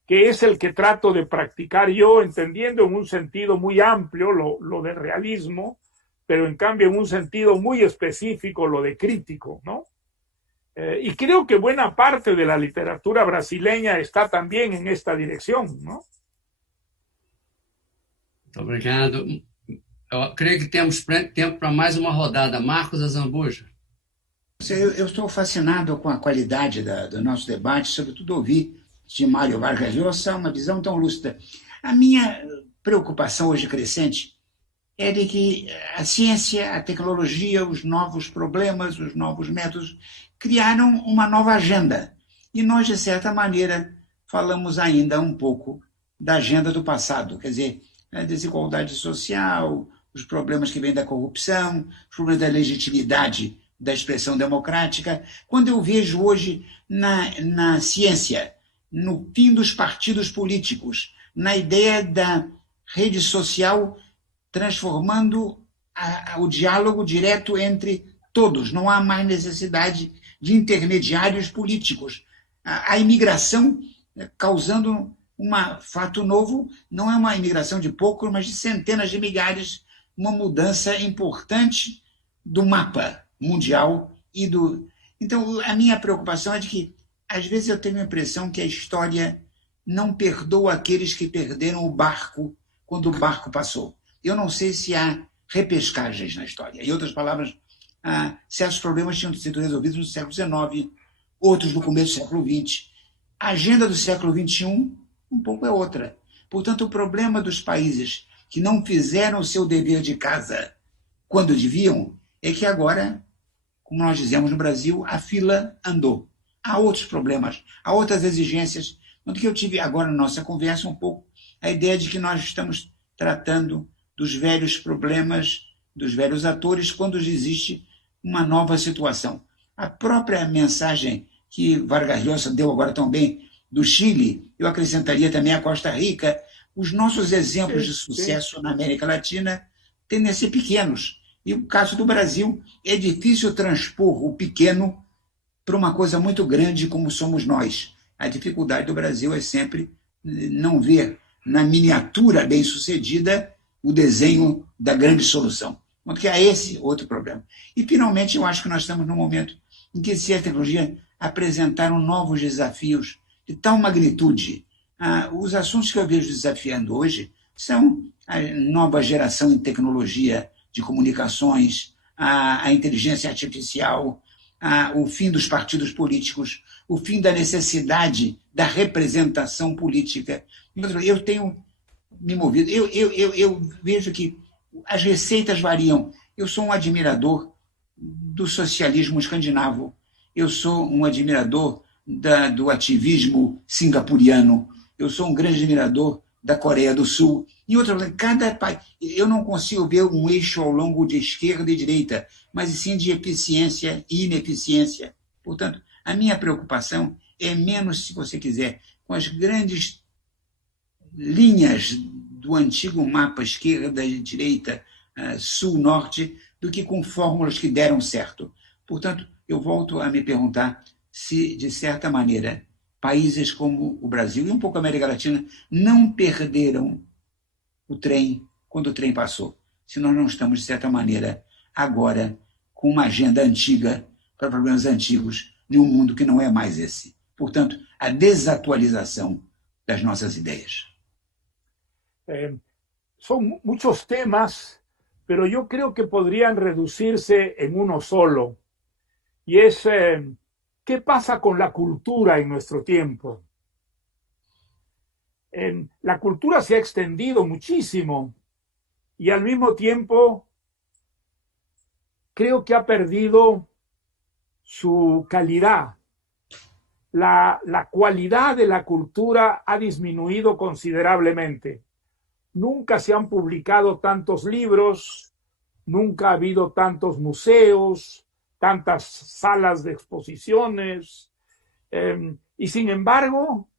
que es el que trato de practicar yo, entendiendo en un sentido muy amplio lo de realismo, pero en cambio en un sentido muy específico lo de crítico, ¿no? Y creo que buena parte de la literatura brasileña está también en esta dirección, ¿no? Muito obrigado. Eu creio que temos tempo para mais uma rodada. Marcos Azambuja. Eu estou fascinado com a qualidade do nosso debate, sobretudo ouvir de Mário Vargas Llosa uma visão tão lúcida. A minha preocupação hoje crescente é de que a ciência, a tecnologia, os novos problemas, os novos métodos criaram uma nova agenda. E nós, de certa maneira, falamos ainda um pouco da agenda do passado, quer dizer, a desigualdade social, os problemas que vêm da corrupção, os problemas da legitimidade da expressão democrática. Quando eu vejo hoje na ciência, no fim dos partidos políticos, na ideia da rede social transformando o diálogo direto entre todos, não há mais necessidade de intermediários políticos. A imigração causando fato novo, não é uma imigração de poucos, mas de centenas de milhares, uma mudança importante do mapa mundial Então, a minha preocupação é de que, às vezes, eu tenho a impressão que a história não perdoa aqueles que perderam o barco quando o barco passou. Eu não sei se há repescagens na história. Em outras palavras, certos problemas tinham sido resolvidos no século XIX, outros no começo do século XX. A agenda do século XXI um pouco é outra. Portanto, o problema dos países que não fizeram o seu dever de casa quando deviam é que agora, como nós dizemos no Brasil, a fila andou. Há outros problemas, há outras exigências. Tanto que eu tive agora na nossa conversa um pouco a ideia de que nós estamos tratando dos velhos problemas, dos velhos atores, quando existe uma nova situação. A própria mensagem que Vargas Llosa deu agora tão bem do Chile, eu acrescentaria também a Costa Rica, os nossos exemplos de sucesso na América Latina tendem a ser pequenos. E o caso do Brasil, é difícil transpor o pequeno para uma coisa muito grande como somos nós. A dificuldade do Brasil é sempre não ver na miniatura bem-sucedida o desenho da grande solução. Porque há esse outro problema. E, finalmente, eu acho que nós estamos num momento em que ciência e tecnologia apresentaram novos desafios de tal magnitude. Os assuntos que eu vejo desafiando hoje são a nova geração em tecnologia de comunicações, a inteligência artificial, o fim dos partidos políticos, o fim da necessidade da representação política. Eu tenho me movido, eu vejo que as receitas variam. Eu sou um admirador do socialismo escandinavo, eu sou um admirador do ativismo singapuriano, eu sou um grande admirador da Coreia do Sul. E outra, cada país, eu não consigo ver um eixo ao longo de esquerda e direita, mas sim de eficiência e ineficiência. Portanto, a minha preocupação é menos, se você quiser, com as grandes linhas do antigo mapa esquerda e direita, sul-norte, do que com fórmulas que deram certo. Portanto, eu volto a me perguntar se, de certa maneira, países como o Brasil e um pouco a América Latina não perderam o trem quando o trem passou. Se nós não estamos, de certa maneira, agora com uma agenda antiga para problemas antigos em um mundo que não é mais esse. Portanto, a desatualização das nossas ideias. Son muchos temas, pero yo creo que podrían reducirse en uno solo. Y es, ¿qué pasa con la cultura en nuestro tiempo? La cultura se ha extendido muchísimo y al mismo tiempo creo que ha perdido su calidad. La cualidad de la cultura ha disminuido considerablemente. Nunca se han publicado tantos libros, nunca ha habido tantos museos, tantas salas de exposiciones, y sin embargo,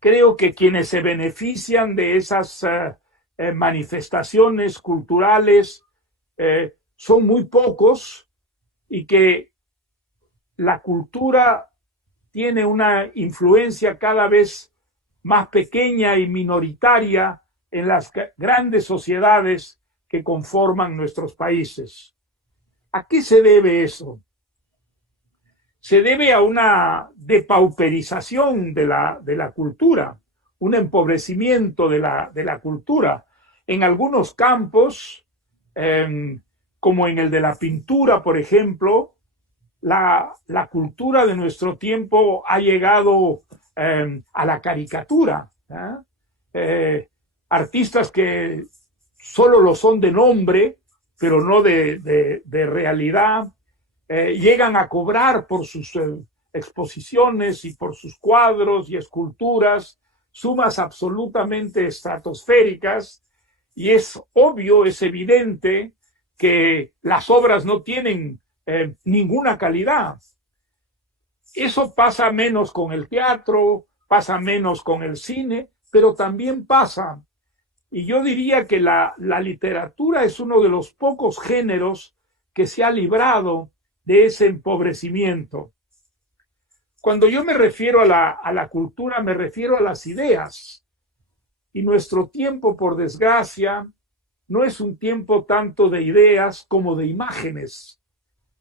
creo que quienes se benefician de esas manifestaciones culturales son muy pocos y que la cultura tiene una influencia cada vez más pequeña y minoritaria en las grandes sociedades que conforman nuestros países. ¿A qué se debe eso? Se debe a una depauperización de la cultura, un empobrecimiento de la cultura. En algunos campos, como en el de la pintura, por ejemplo, la cultura de nuestro tiempo ha llegado a la caricatura. Artistas que solo lo son de nombre, pero no de realidad, llegan a cobrar por sus exposiciones y por sus cuadros y esculturas sumas absolutamente estratosféricas, y es obvio, es evidente que las obras no tienen ninguna calidad. Eso pasa menos con el teatro, pasa menos con el cine, pero también pasa. Y yo diría que la literatura es uno de los pocos géneros que se ha librado de ese empobrecimiento. Cuando yo me refiero a la cultura, me refiero a las ideas. Y nuestro tiempo, por desgracia, no es un tiempo tanto de ideas como de imágenes.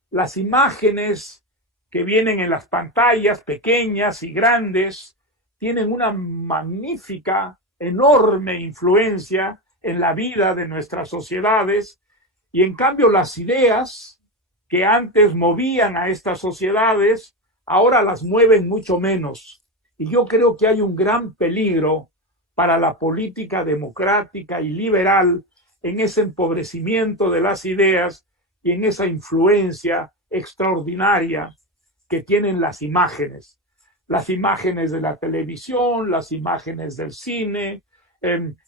Las imágenes que vienen en las pantallas pequeñas y grandes tienen una magnífica, enorme influencia en la vida de nuestras sociedades, y en cambio las ideas que antes movían a estas sociedades ahora las mueven mucho menos. Y yo creo que hay un gran peligro para la política democrática y liberal en ese empobrecimiento de las ideas y en esa influencia extraordinaria que tienen las imágenes de la televisión, las imágenes del cine,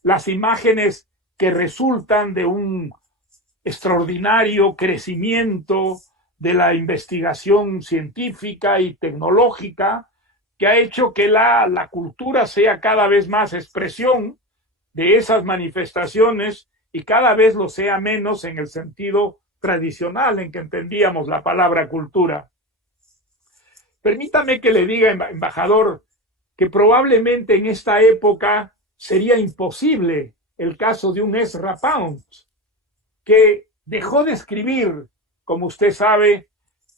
las imágenes que resultan de un extraordinario crecimiento de la investigación científica y tecnológica, que ha hecho que la cultura sea cada vez más expresión de esas manifestaciones y cada vez lo sea menos en el sentido tradicional en que entendíamos la palabra cultura. Permítame que le diga, embajador, que probablemente en esta época sería imposible el caso de un Ezra Pound, que dejó de escribir, como usted sabe,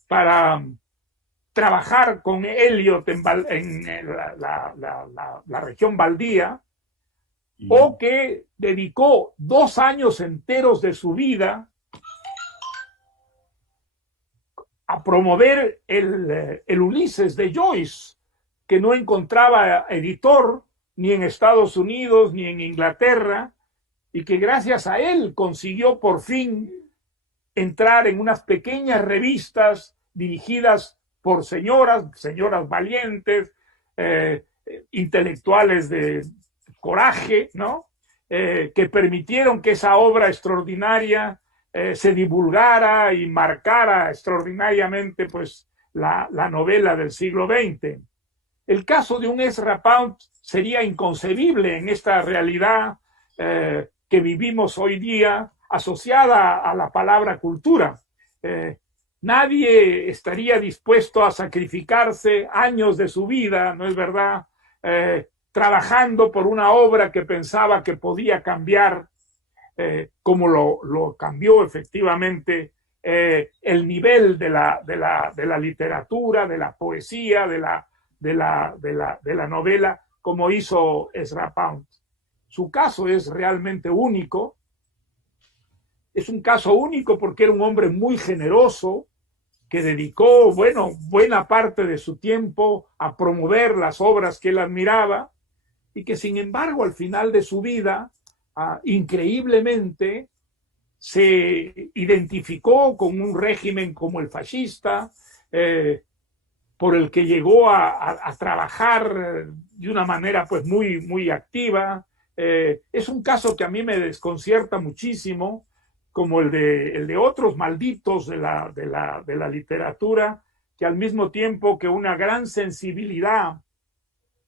para trabajar con Eliot en la región baldía, o que dedicó 2 años enteros de su vida a promover el Ulises de Joyce, que no encontraba editor ni en Estados Unidos ni en Inglaterra, y que gracias a él consiguió por fin entrar en unas pequeñas revistas dirigidas por señoras valientes, intelectuales de coraje, ¿no? Que permitieron que esa obra extraordinaria se divulgara y marcara extraordinariamente pues la novela del siglo XX. El caso de un Ezra Pound sería inconcebible en esta realidad que vivimos hoy día asociada a la palabra cultura. Nadie estaría dispuesto a sacrificarse años de su vida, ¿no es verdad?, trabajando por una obra que pensaba que podía cambiar, como lo cambió efectivamente el nivel de la literatura, de la poesía, de la novela, como hizo Ezra Pound. Su caso es realmente único. Es un caso único porque era un hombre muy generoso, que dedicó, buena parte de su tiempo a promover las obras que él admiraba, y que sin embargo al final de su vida, increíblemente, se identificó con un régimen como el fascista, por el que llegó a trabajar de una manera pues muy activa. Es un caso que a mí me desconcierta muchísimo, como el de otros malditos de la literatura, que al mismo tiempo que una gran sensibilidad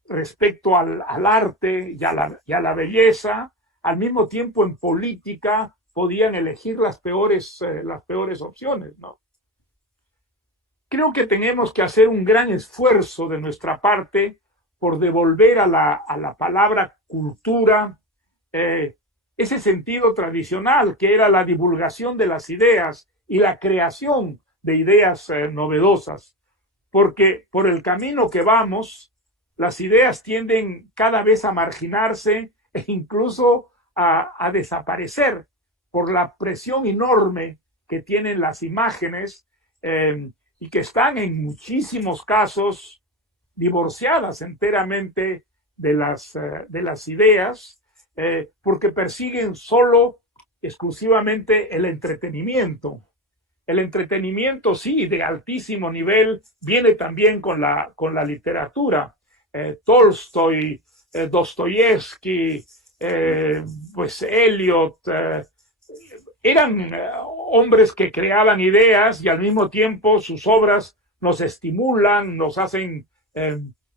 respecto al arte y a la belleza, al mismo tiempo en política podían elegir las peores opciones, ¿no? Creo que tenemos que hacer un gran esfuerzo de nuestra parte por devolver a la palabra cultura ese sentido tradicional que era la divulgación de las ideas y la creación de ideas novedosas, porque por el camino que vamos, las ideas tienden cada vez a marginarse e incluso a desaparecer por la presión enorme que tienen las imágenes y que están en muchísimos casos divorciadas enteramente de las ideas, porque persiguen exclusivamente el entretenimiento. El entretenimiento, sí, de altísimo nivel, viene también con la literatura. Tolstoy, Dostoyevsky, pues Eliot, eran hombres que creaban ideas y al mismo tiempo sus obras nos estimulan, nos hacen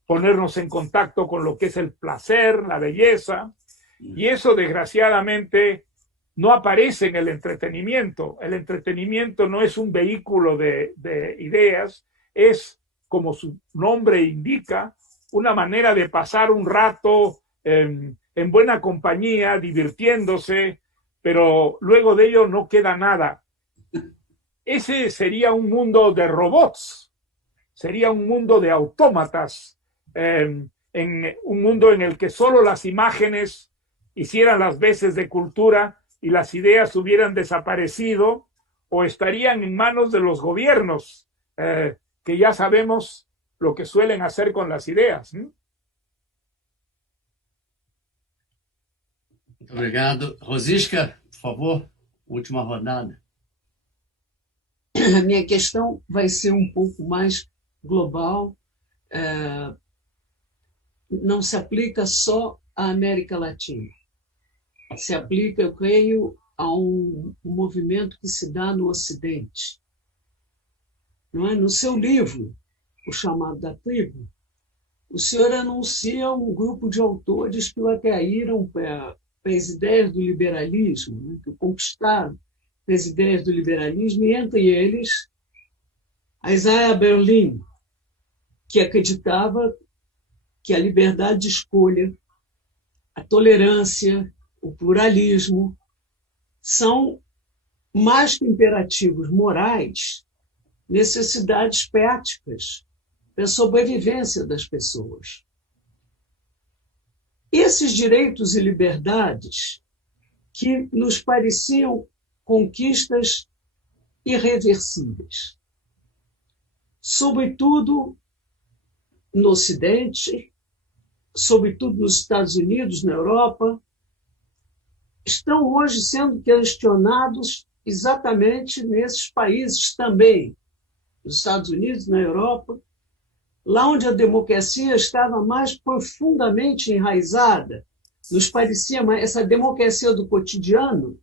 ponernos en contacto con lo que es el placer, la belleza, y eso desgraciadamente no aparece en el entretenimiento. El entretenimiento no es un vehículo de ideas, es, como su nombre indica, una manera de pasar un rato en buena compañía, divirtiéndose, pero luego de ello no queda nada. Ese sería un mundo de robots, sería un mundo de autómatas, en un mundo en el que solo las imágenes hicieran las veces de cultura y las ideas hubieran desaparecido o estarían en manos de los gobiernos, que ya sabemos lo que suelen hacer con las ideas. Muito obrigado. Rosisca, por favor, última rodada. A minha questão vai ser um pouco mais global. Não se aplica só à América Latina. Se aplica, eu creio, a um movimento que se dá no Ocidente. Não é? No seu livro, O Chamado da Tribo, o senhor anuncia um grupo de autores que o atraíram para as ideias do liberalismo, né? Que o conquistaram as ideias do liberalismo, e entre eles a Isaiah Berlin, que acreditava que a liberdade de escolha, a tolerância, o pluralismo são, mais que imperativos morais, necessidades práticas para a sobrevivência das pessoas. Esses direitos e liberdades que nos pareciam conquistas irreversíveis, sobretudo no Ocidente, sobretudo nos Estados Unidos, na Europa, estão hoje sendo questionados exatamente nesses países também, nos Estados Unidos, na Europa, lá onde a democracia estava mais profundamente enraizada, nos parecia essa democracia do cotidiano,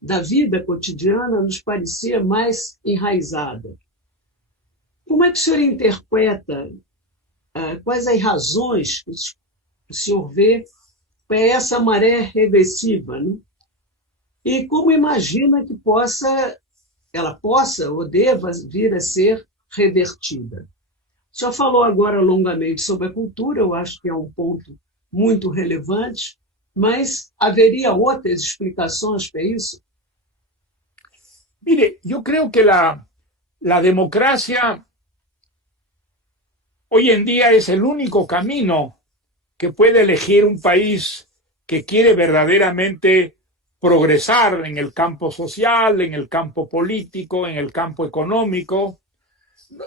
da vida cotidiana, nos parecia mais enraizada. Como é que o senhor interpreta, quais as razões que o senhor vê para essa maré regressiva, né? E como imagina que ela possa ou deva vir a ser revertida? O senhor falou agora longamente sobre a cultura, eu acho que é um ponto muito relevante, mas haveria outras explicações para isso? Mire, yo creo que la democracia hoy en día es el único camino que puede elegir un país que quiere verdaderamente progresar en el campo social, en el campo político, en el campo económico.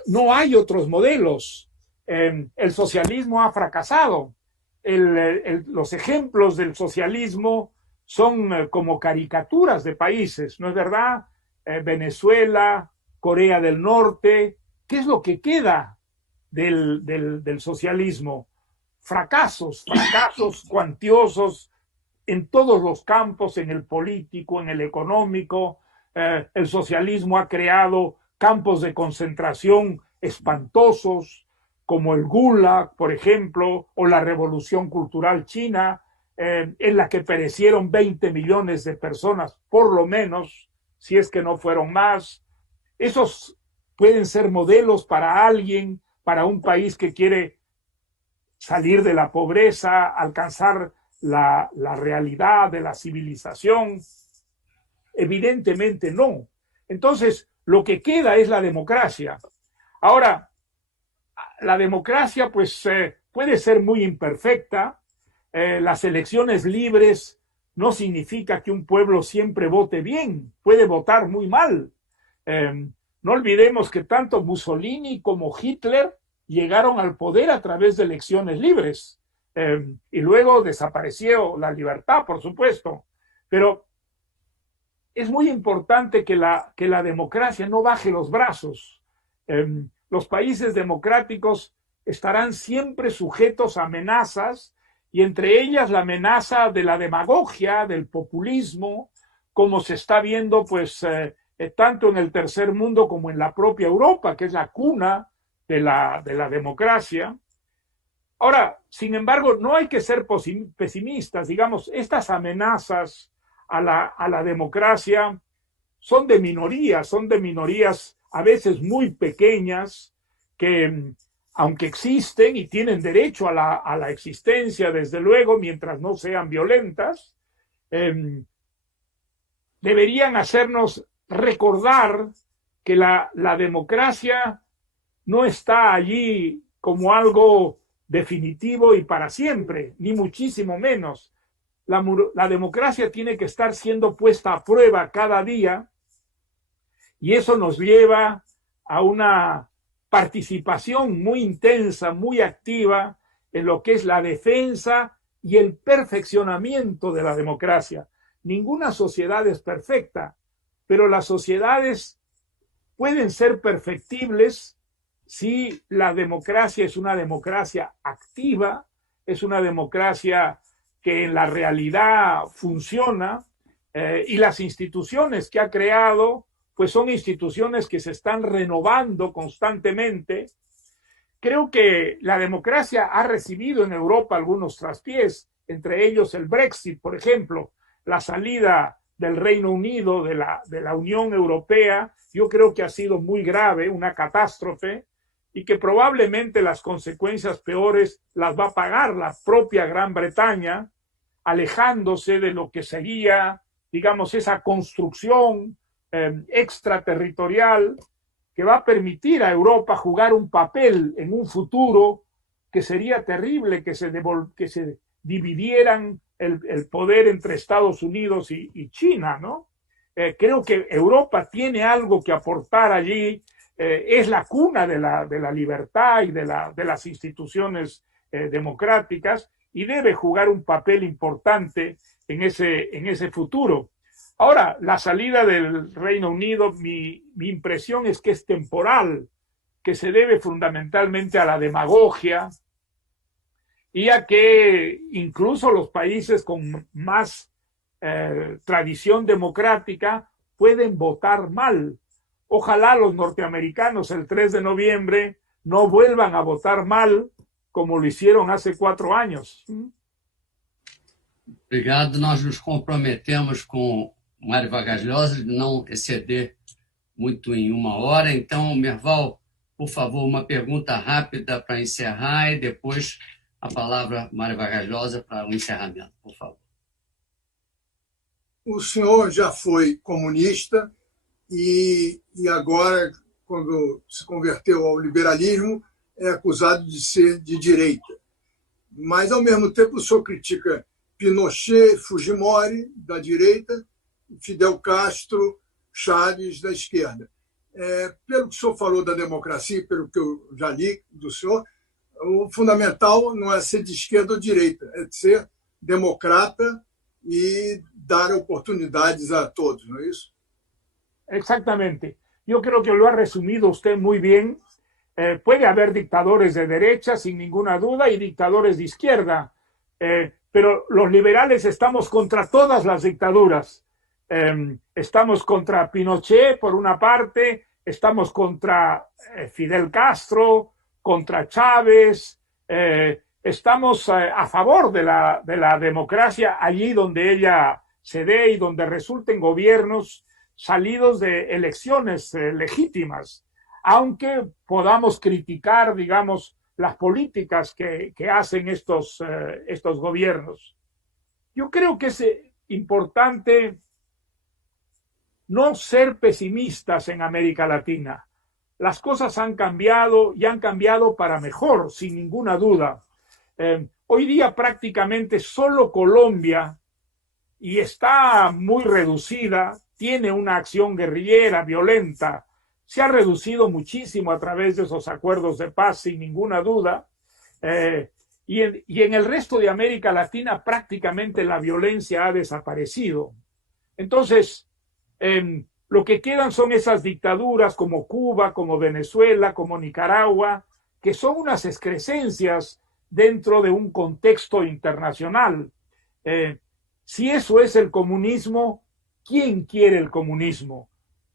No hay otros modelos. El socialismo ha fracasado. Los ejemplos del socialismo son como caricaturas de países, ¿no es verdad? Venezuela, Corea del Norte. ¿Qué es lo que queda del socialismo? Fracasos cuantiosos en todos los campos, en el político, en el económico. El socialismo ha creado campos de concentración espantosos, como el Gulag, por ejemplo, o la Revolución Cultural China, en la que perecieron 20 millones de personas, por lo menos, si es que no fueron más. Esos pueden ser modelos para alguien, para un país que quiere salir de la pobreza, alcanzar la realidad de la civilización. Evidentemente no. Entonces, lo que queda es la democracia. Ahora, la democracia pues puede ser muy imperfecta. Las elecciones libres no significa que un pueblo siempre vote bien, puede votar muy mal. No olvidemos que tanto Mussolini como Hitler llegaron al poder a través de elecciones libres, y luego desapareció la libertad, por supuesto. Pero es muy importante que la democracia no baje los brazos. Los países democráticos estarán siempre sujetos a amenazas, y entre ellas la amenaza de la demagogia, del populismo, como se está viendo pues tanto en el tercer mundo como en la propia Europa, que es la cuna de la democracia. Ahora, sin embargo, no hay que ser pesimistas. Digamos, estas amenazas a la democracia son de minorías a veces muy pequeñas, que aunque existen y tienen derecho a la existencia, desde luego, mientras no sean violentas, deberían hacernos recordar que la democracia no está allí como algo definitivo y para siempre, ni muchísimo menos. La democracia tiene que estar siendo puesta a prueba cada día, y eso nos lleva a una participación muy intensa, muy activa en lo que es la defensa y el perfeccionamiento de la democracia. Ninguna sociedad es perfecta, pero las sociedades pueden ser perfectibles si la democracia es una democracia activa, es una democracia que en la realidad funciona, y las instituciones que ha creado, pues son instituciones que se están renovando constantemente. Creo que la democracia ha recibido en Europa algunos traspiés, entre ellos el Brexit, por ejemplo, la salida del Reino Unido de la Unión Europea. Yo creo que ha sido muy grave, una catástrofe, y que probablemente las consecuencias peores las va a pagar la propia Gran Bretaña, alejándose de lo que sería, digamos, esa construcción extraterritorial que va a permitir a Europa jugar un papel en un futuro que sería terrible, que se dividieran el poder entre Estados Unidos y China, ¿no? Creo que Europa tiene algo que aportar allí, es la cuna de la libertad y de las instituciones democráticas, y debe jugar un papel importante en ese futuro. Ahora, la salida del Reino Unido, mi impresión es que es temporal, que se debe fundamentalmente a la demagogia, y a que incluso los países con más tradición democrática pueden votar mal. Ojalá los norteamericanos el 3 de noviembre no vuelvan a votar mal como lo hicieron hace 4 años. Obrigado. Nós nos comprometemos com Mário Vargas Llosa de não exceder muito em 1 hora. Então, Merval, por favor, uma pergunta rápida para encerrar e depois a palavra Mário Vargas Llosa para o encerramento, por favor. O senhor já foi comunista e agora, quando se converteu ao liberalismo, é acusado de ser de direita. Mas, ao mesmo tempo, o senhor critica Pinochet, Fujimori, da direita, Fidel Castro, Chávez, da esquerda. Pelo que o senhor falou da democracia, pelo que eu já li do senhor, o fundamental não é ser de esquerda ou direita, é de ser democrata y dar oportunidades a todos, ¿no es eso? Exactamente. Yo creo que lo ha resumido usted muy bien. Puede haber dictadores de derecha, sin ninguna duda, y dictadores de izquierda, pero los liberales estamos contra todas las dictaduras. Estamos contra Pinochet, por una parte, estamos contra Fidel Castro, contra Chávez, estamos a favor de la democracia allí donde ella se dé y donde resulten gobiernos salidos de elecciones legítimas, aunque podamos criticar, digamos, las políticas que hacen estos gobiernos. Yo creo que es importante no ser pesimistas en América Latina. Las cosas han cambiado y han cambiado para mejor, sin ninguna duda. Hoy día prácticamente solo Colombia, y está muy reducida, tiene una acción guerrillera violenta. Se ha reducido muchísimo a través de esos acuerdos de paz, sin ninguna duda. Y en el resto de América Latina prácticamente la violencia ha desaparecido. Entonces, lo que quedan son esas dictaduras como Cuba, como Venezuela, como Nicaragua, que son unas excrescencias dentro de un contexto internacional. Si eso es el comunismo, ¿quién quiere el comunismo?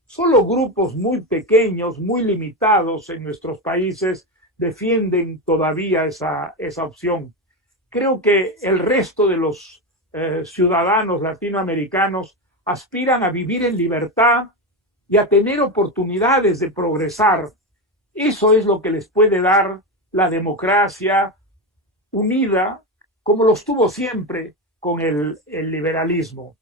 Solo grupos muy pequeños, muy limitados en nuestros países defienden todavía esa opción. Creo que el resto de los ciudadanos latinoamericanos aspiran a vivir en libertad y a tener oportunidades de progresar. Eso es lo que les puede dar la democracia unida, como lo estuvo siempre con el liberalismo.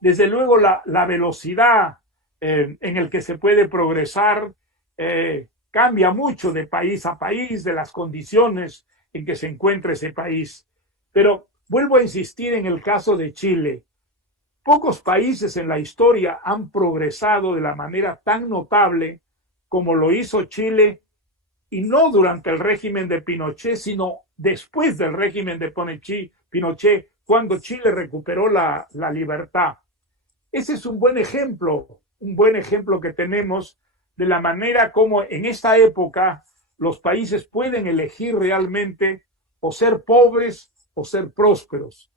Desde luego, la velocidad en el que se puede progresar cambia mucho de país a país, de las condiciones en que se encuentra ese país. Pero vuelvo a insistir en el caso de Chile. Pocos países en la historia han progresado de la manera tan notable como lo hizo Chile y no durante el régimen de Pinochet, sino después del régimen de Pinochet, cuando Chile recuperó la libertad. Ese es un buen ejemplo que tenemos de la manera como en esta época los países pueden elegir realmente o ser pobres o ser prósperos.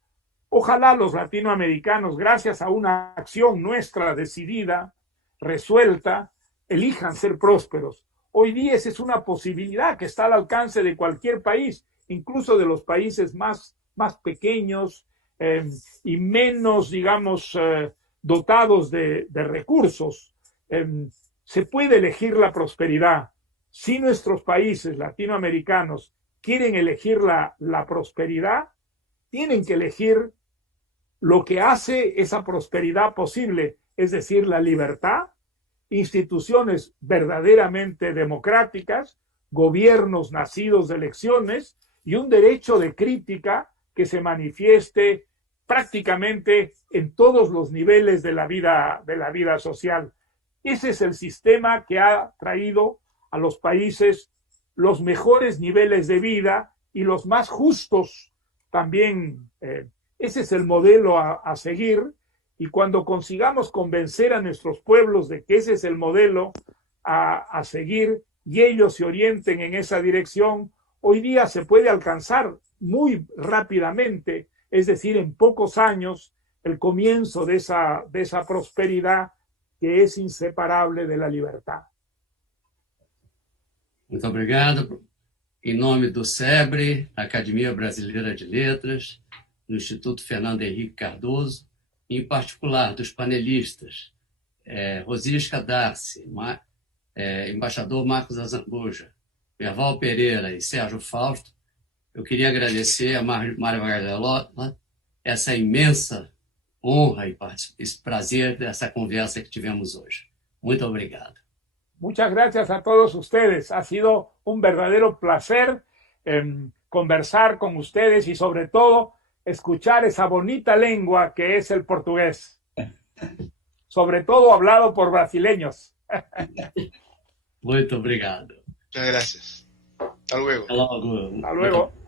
Ojalá los latinoamericanos, gracias a una acción nuestra decidida, resuelta, elijan ser prósperos. Hoy día esa es una posibilidad que está al alcance de cualquier país, incluso de los países más pequeños y menos, digamos, dotados de recursos. Se puede elegir la prosperidad. Si nuestros países latinoamericanos quieren elegir la prosperidad, tienen que elegir lo que hace esa prosperidad posible, es decir, la libertad, instituciones verdaderamente democráticas, gobiernos nacidos de elecciones y un derecho de crítica que se manifieste prácticamente en todos los niveles de la vida social. Ese es el sistema que ha traído a los países los mejores niveles de vida y los más justos también. Ese es el modelo a seguir, y cuando consigamos convencer a nuestros pueblos de que ese es el modelo a seguir y ellos se orienten en esa dirección, hoy día se puede alcanzar muy rápidamente, es decir, en pocos años, el comienzo de esa prosperidad que es inseparable de la libertad. Muito obrigado. Em nome do SEBRE, Academia Brasileira de Letras, do Instituto Fernando Henrique Cardoso, em particular dos panelistas Rosisca Darcy, embaixador Marcos Azambuja, Perval Pereira e Sérgio Fausto, eu queria agradecer a Mário Vargas essa imensa honra e esse prazer dessa conversa que tivemos hoje. Muito obrigado. Muchas gracias a todos ustedes. Ha sido un verdadero placer conversar con ustedes y sobre todo escuchar esa bonita lengua que es el portugués. Sobre todo hablado por brasileños. Muito obrigado. Muchas gracias. Hasta luego. Hasta luego. Hasta luego.